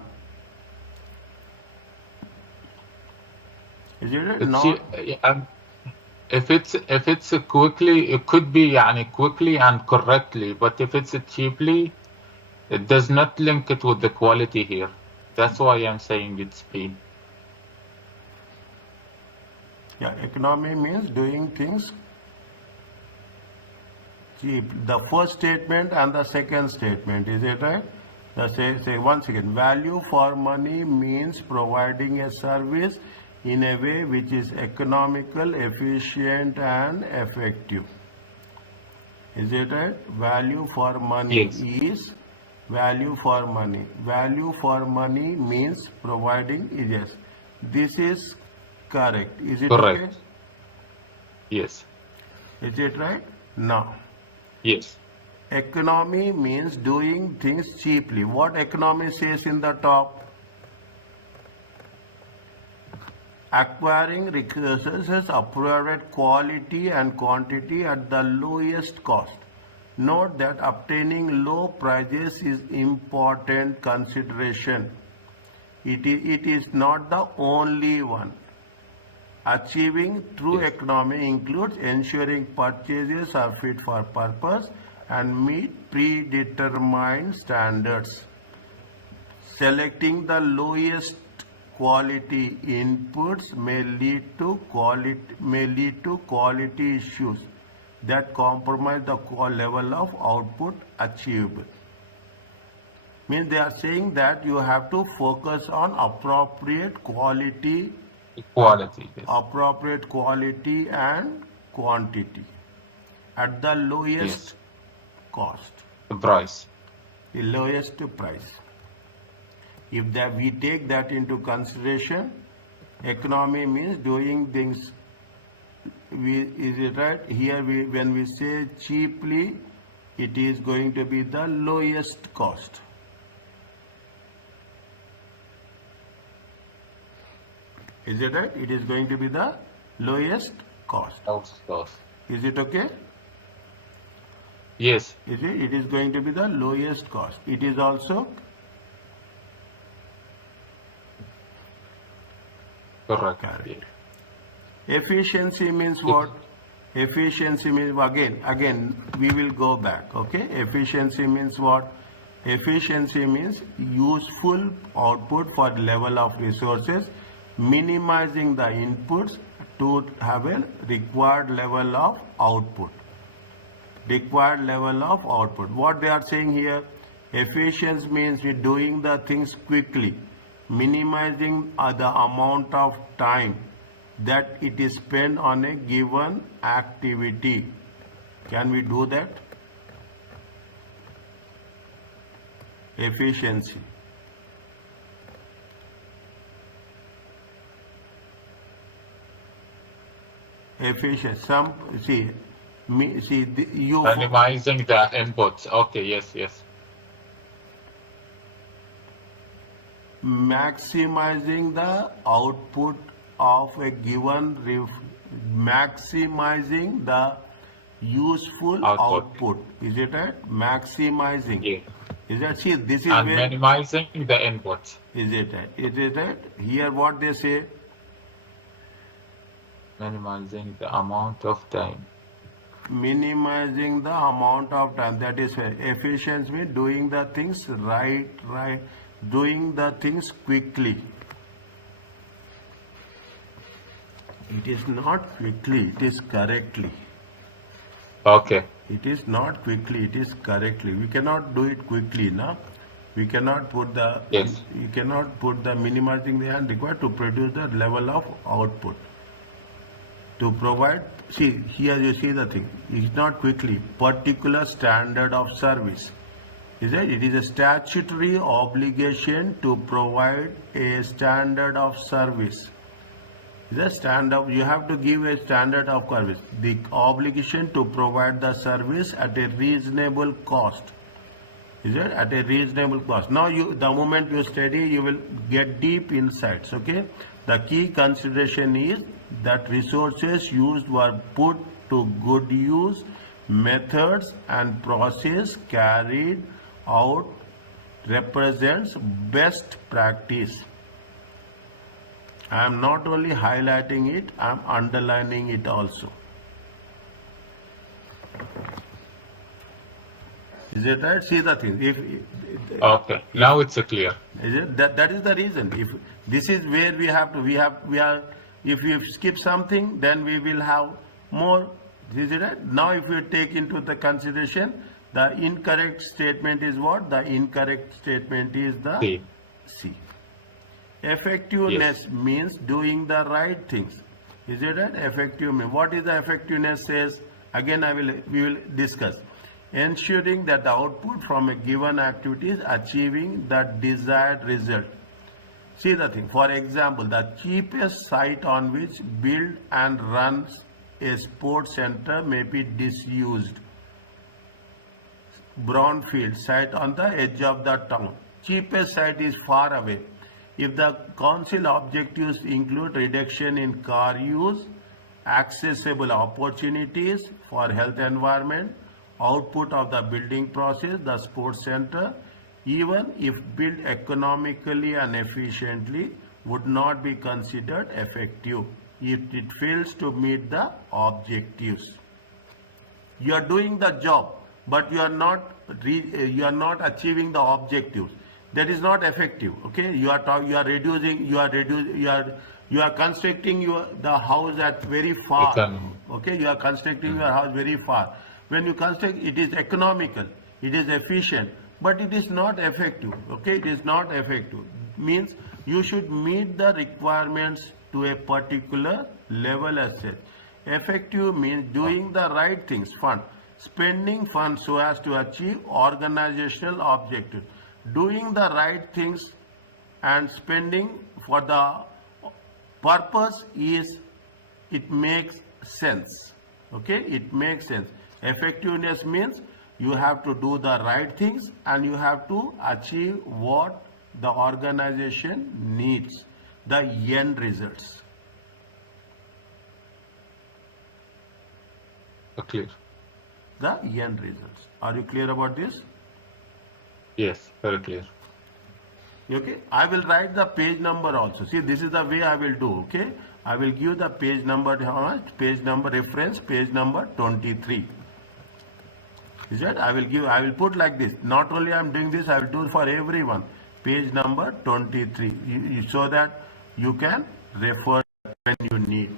Is it But not? if it's quickly, it could be يعني quickly and correctly. But if it's cheaply, it does not link it with the quality here. That's why I'm saying it's speed. Yeah, economy means doing things cheap. The first statement and the second statement, is it right? Say once again, value for money means providing a service in a way which is economical, efficient and effective. Is it right? Value for money Yes. is value for money. Value for money means providing, yes. This is correct. Is it Correct. okay? Yes. Is it right? Now, Yes. economy means doing things cheaply. What economy says in the top? Acquiring resources appropriate quality and quantity at the lowest cost. Note that obtaining low prices is important consideration. It is not the only one. Achieving true Yes. economy includes ensuring purchases are fit for purpose and meet predetermined standards. Selecting the lowest quality inputs may lead to quality issues that compromise the level of output achievable. Means they are saying that you have to focus on appropriate quality Quality. Yes. appropriate quality and quantity at the lowest Yes. cost, The price. the lowest price. If that we take that into consideration, economy means doing things. Is it right? Here when we say cheaply, it is going to be the lowest cost. Is it right? It is going to be the lowest cost. Cost. Is it okay? Yes. Is it? It is going to be the lowest cost. It is also Correct. correct. Efficiency means what? Efficiency means again we will go back. Okay. Efficiency means what? Efficiency means useful output for level of resources, minimizing the inputs to have a required level of output. Required level of output. What they are saying here, efficiency means we doing the things quickly, minimizing the amount of time that it is spent on a given activity. Can we do that? Efficiency. Efficiency. You Minimizing the inputs. Okay. Yes. maximizing the output of a given maximizing the useful output. Is it right? Maximizing. Yeah. Is that, see, this is And where, minimizing the inputs. is it right? Is it right? Here what they say, Minimizing the amount of time. Minimizing the amount of time, that is where efficiency means doing the things right, doing the things quickly. It is not quickly, it is correctly. Okay. It is not quickly, it is correctly. We cannot do it quickly, na? We cannot put the, Yes. you cannot put the minimizing the hand required to produce the level of output. To provide, see, here you see the thing, it's not quickly, particular standard of service. Is it? It is a statutory obligation to provide a standard of service. The standard, you have to give a standard of service. The obligation to provide the service at a reasonable cost. Is it? At a reasonable cost. Now, the moment you study, you will get deep insights. Okay. The key consideration is that resources used were put to good use. Methods and process carried out represents best practice. I am not only highlighting it, I am underlining it also. Is it right? See the thing. Okay. Now it's clear. Is it? That is the reason. If this is where we have to, if we skip something, then we will have more. Is it right? Now, if you take into the consideration, the incorrect statement is what? The incorrect statement is the C. C. Effectiveness means doing the right things. Is it right? Effective means, what is the effectiveness says? Again, we will discuss. Ensuring that the output from a given activity is achieving the desired result. See the thing. For example, the cheapest site on which build and runs a sports center may be disused. Brownfield site on the edge of the town. Cheapest site is far away. If the council objectives include reduction in car use, accessible opportunities for health environment, output of the building process, the sports center, even if built economically and efficiently, would not be considered effective if it fails to meet the objectives. You are doing the job, but you are not achieving the objectives. That is not effective. Okay, you are constructing the house at very far. Okay, you are constructing your house very far. When you construct, it is economical, it is efficient, but it is not effective. Okay, it is not effective. Means you should meet the requirements to a particular level as such. Effective means doing the right things. Fund, spending funds so as to achieve organizational objectives. Doing the right things and spending for the purpose is, it makes sense. Okay, it makes sense. Effectiveness means you have to do the right things and you have to achieve what the organization needs, the end results. Clear. The end results. Are you clear about this? Yes, very clear. Okay, I will write the page number also. See, this is the way I will do. Okay, I will give the page number, how much? Page number reference, page number 23. Is that? I will put like this. Not only I am doing this, I will do for everyone. Page number 23. So that you can refer when you need.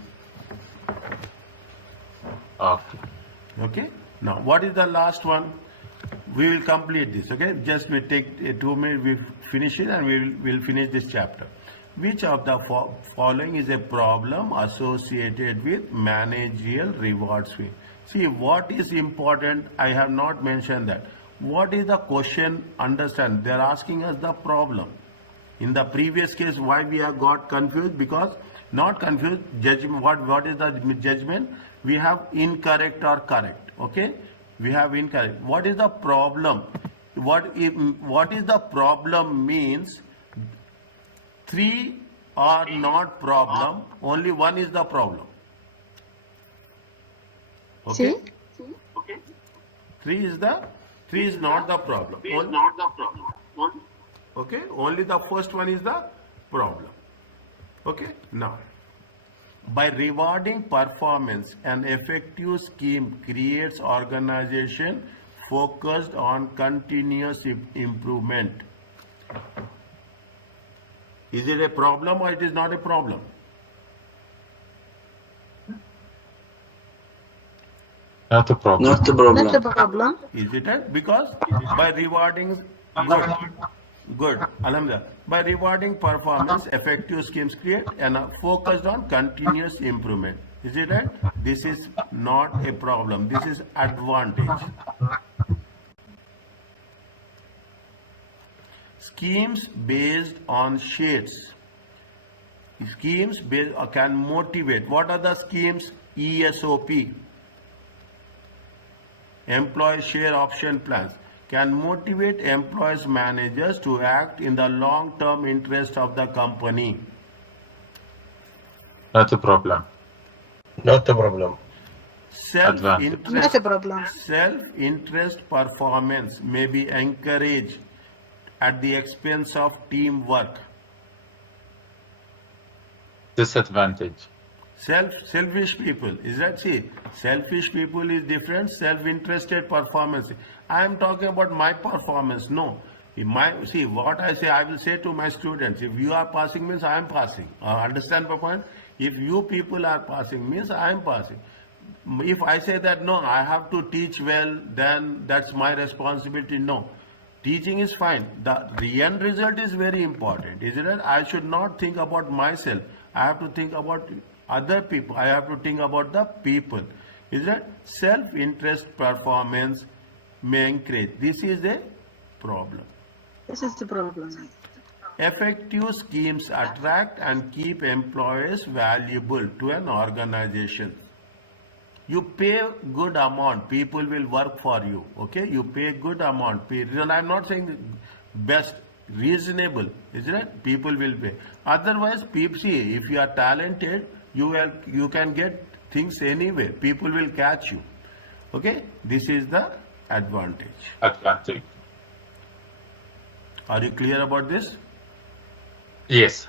Okay. Okay. Now, what is the last one? We will complete this. Okay. Just we take 2 minutes. We finish it and we will finish this chapter. Which of the following is a problem associated with managerial reward scheme? See, what is important, I have not mentioned that. What is the question? Understand, they are asking us the problem. In the previous case, why we have got confused? Because, not confused, judgment. What is the judgment? We have incorrect or correct. Okay? We have incorrect. What is the problem? What is the problem means 3 are not problem, only 1 is the problem. Okay? See? 3 is not the problem. Okay? Only the first one is the problem. Okay? Now, By rewarding performance, an effective scheme creates organization focused on continuous improvement. Is it a problem or it is not a problem? Not a problem. Not a problem. Not a problem. Is it a? Because by rewarding, good, alhamdulillah. By rewarding performance, effective schemes create and are focused on continuous improvement. Is it right? This is not a problem. This is advantage. Schemes based on shades. Schemes based can motivate. What are the schemes? ESOP. Employee share option plans can motivate employees managers to act in the long-term interest of the company. Not a problem. Not a problem. Not a problem. Self-interest performance may be encouraged at the expense of teamwork. Disadvantage. Selfish people, is that? See, selfish people is different. Self-interested performance. I am talking about my performance. No, see what I say. I will say to my students: if you are passing means I am passing. Understand my point? If you people are passing means I am passing. If I say that no, I have to teach well, then that's my responsibility. No, teaching is fine. The end result is very important, isn't it? I should not think about myself. I have to think about other people. I have to think about the people. Is that self-interest performance may encourage? This is a problem. This is the problem. Effective schemes attract and keep employees valuable to an organization. You pay good amount, people will work for you. Okay, you pay good amount. And I'm not saying best, reasonable, isn't it? People will pay. Otherwise, people see if you are talented, you can get things anyway. People will catch you. Okay, this is the advantage. Advantage. Are you clear about this? Yes.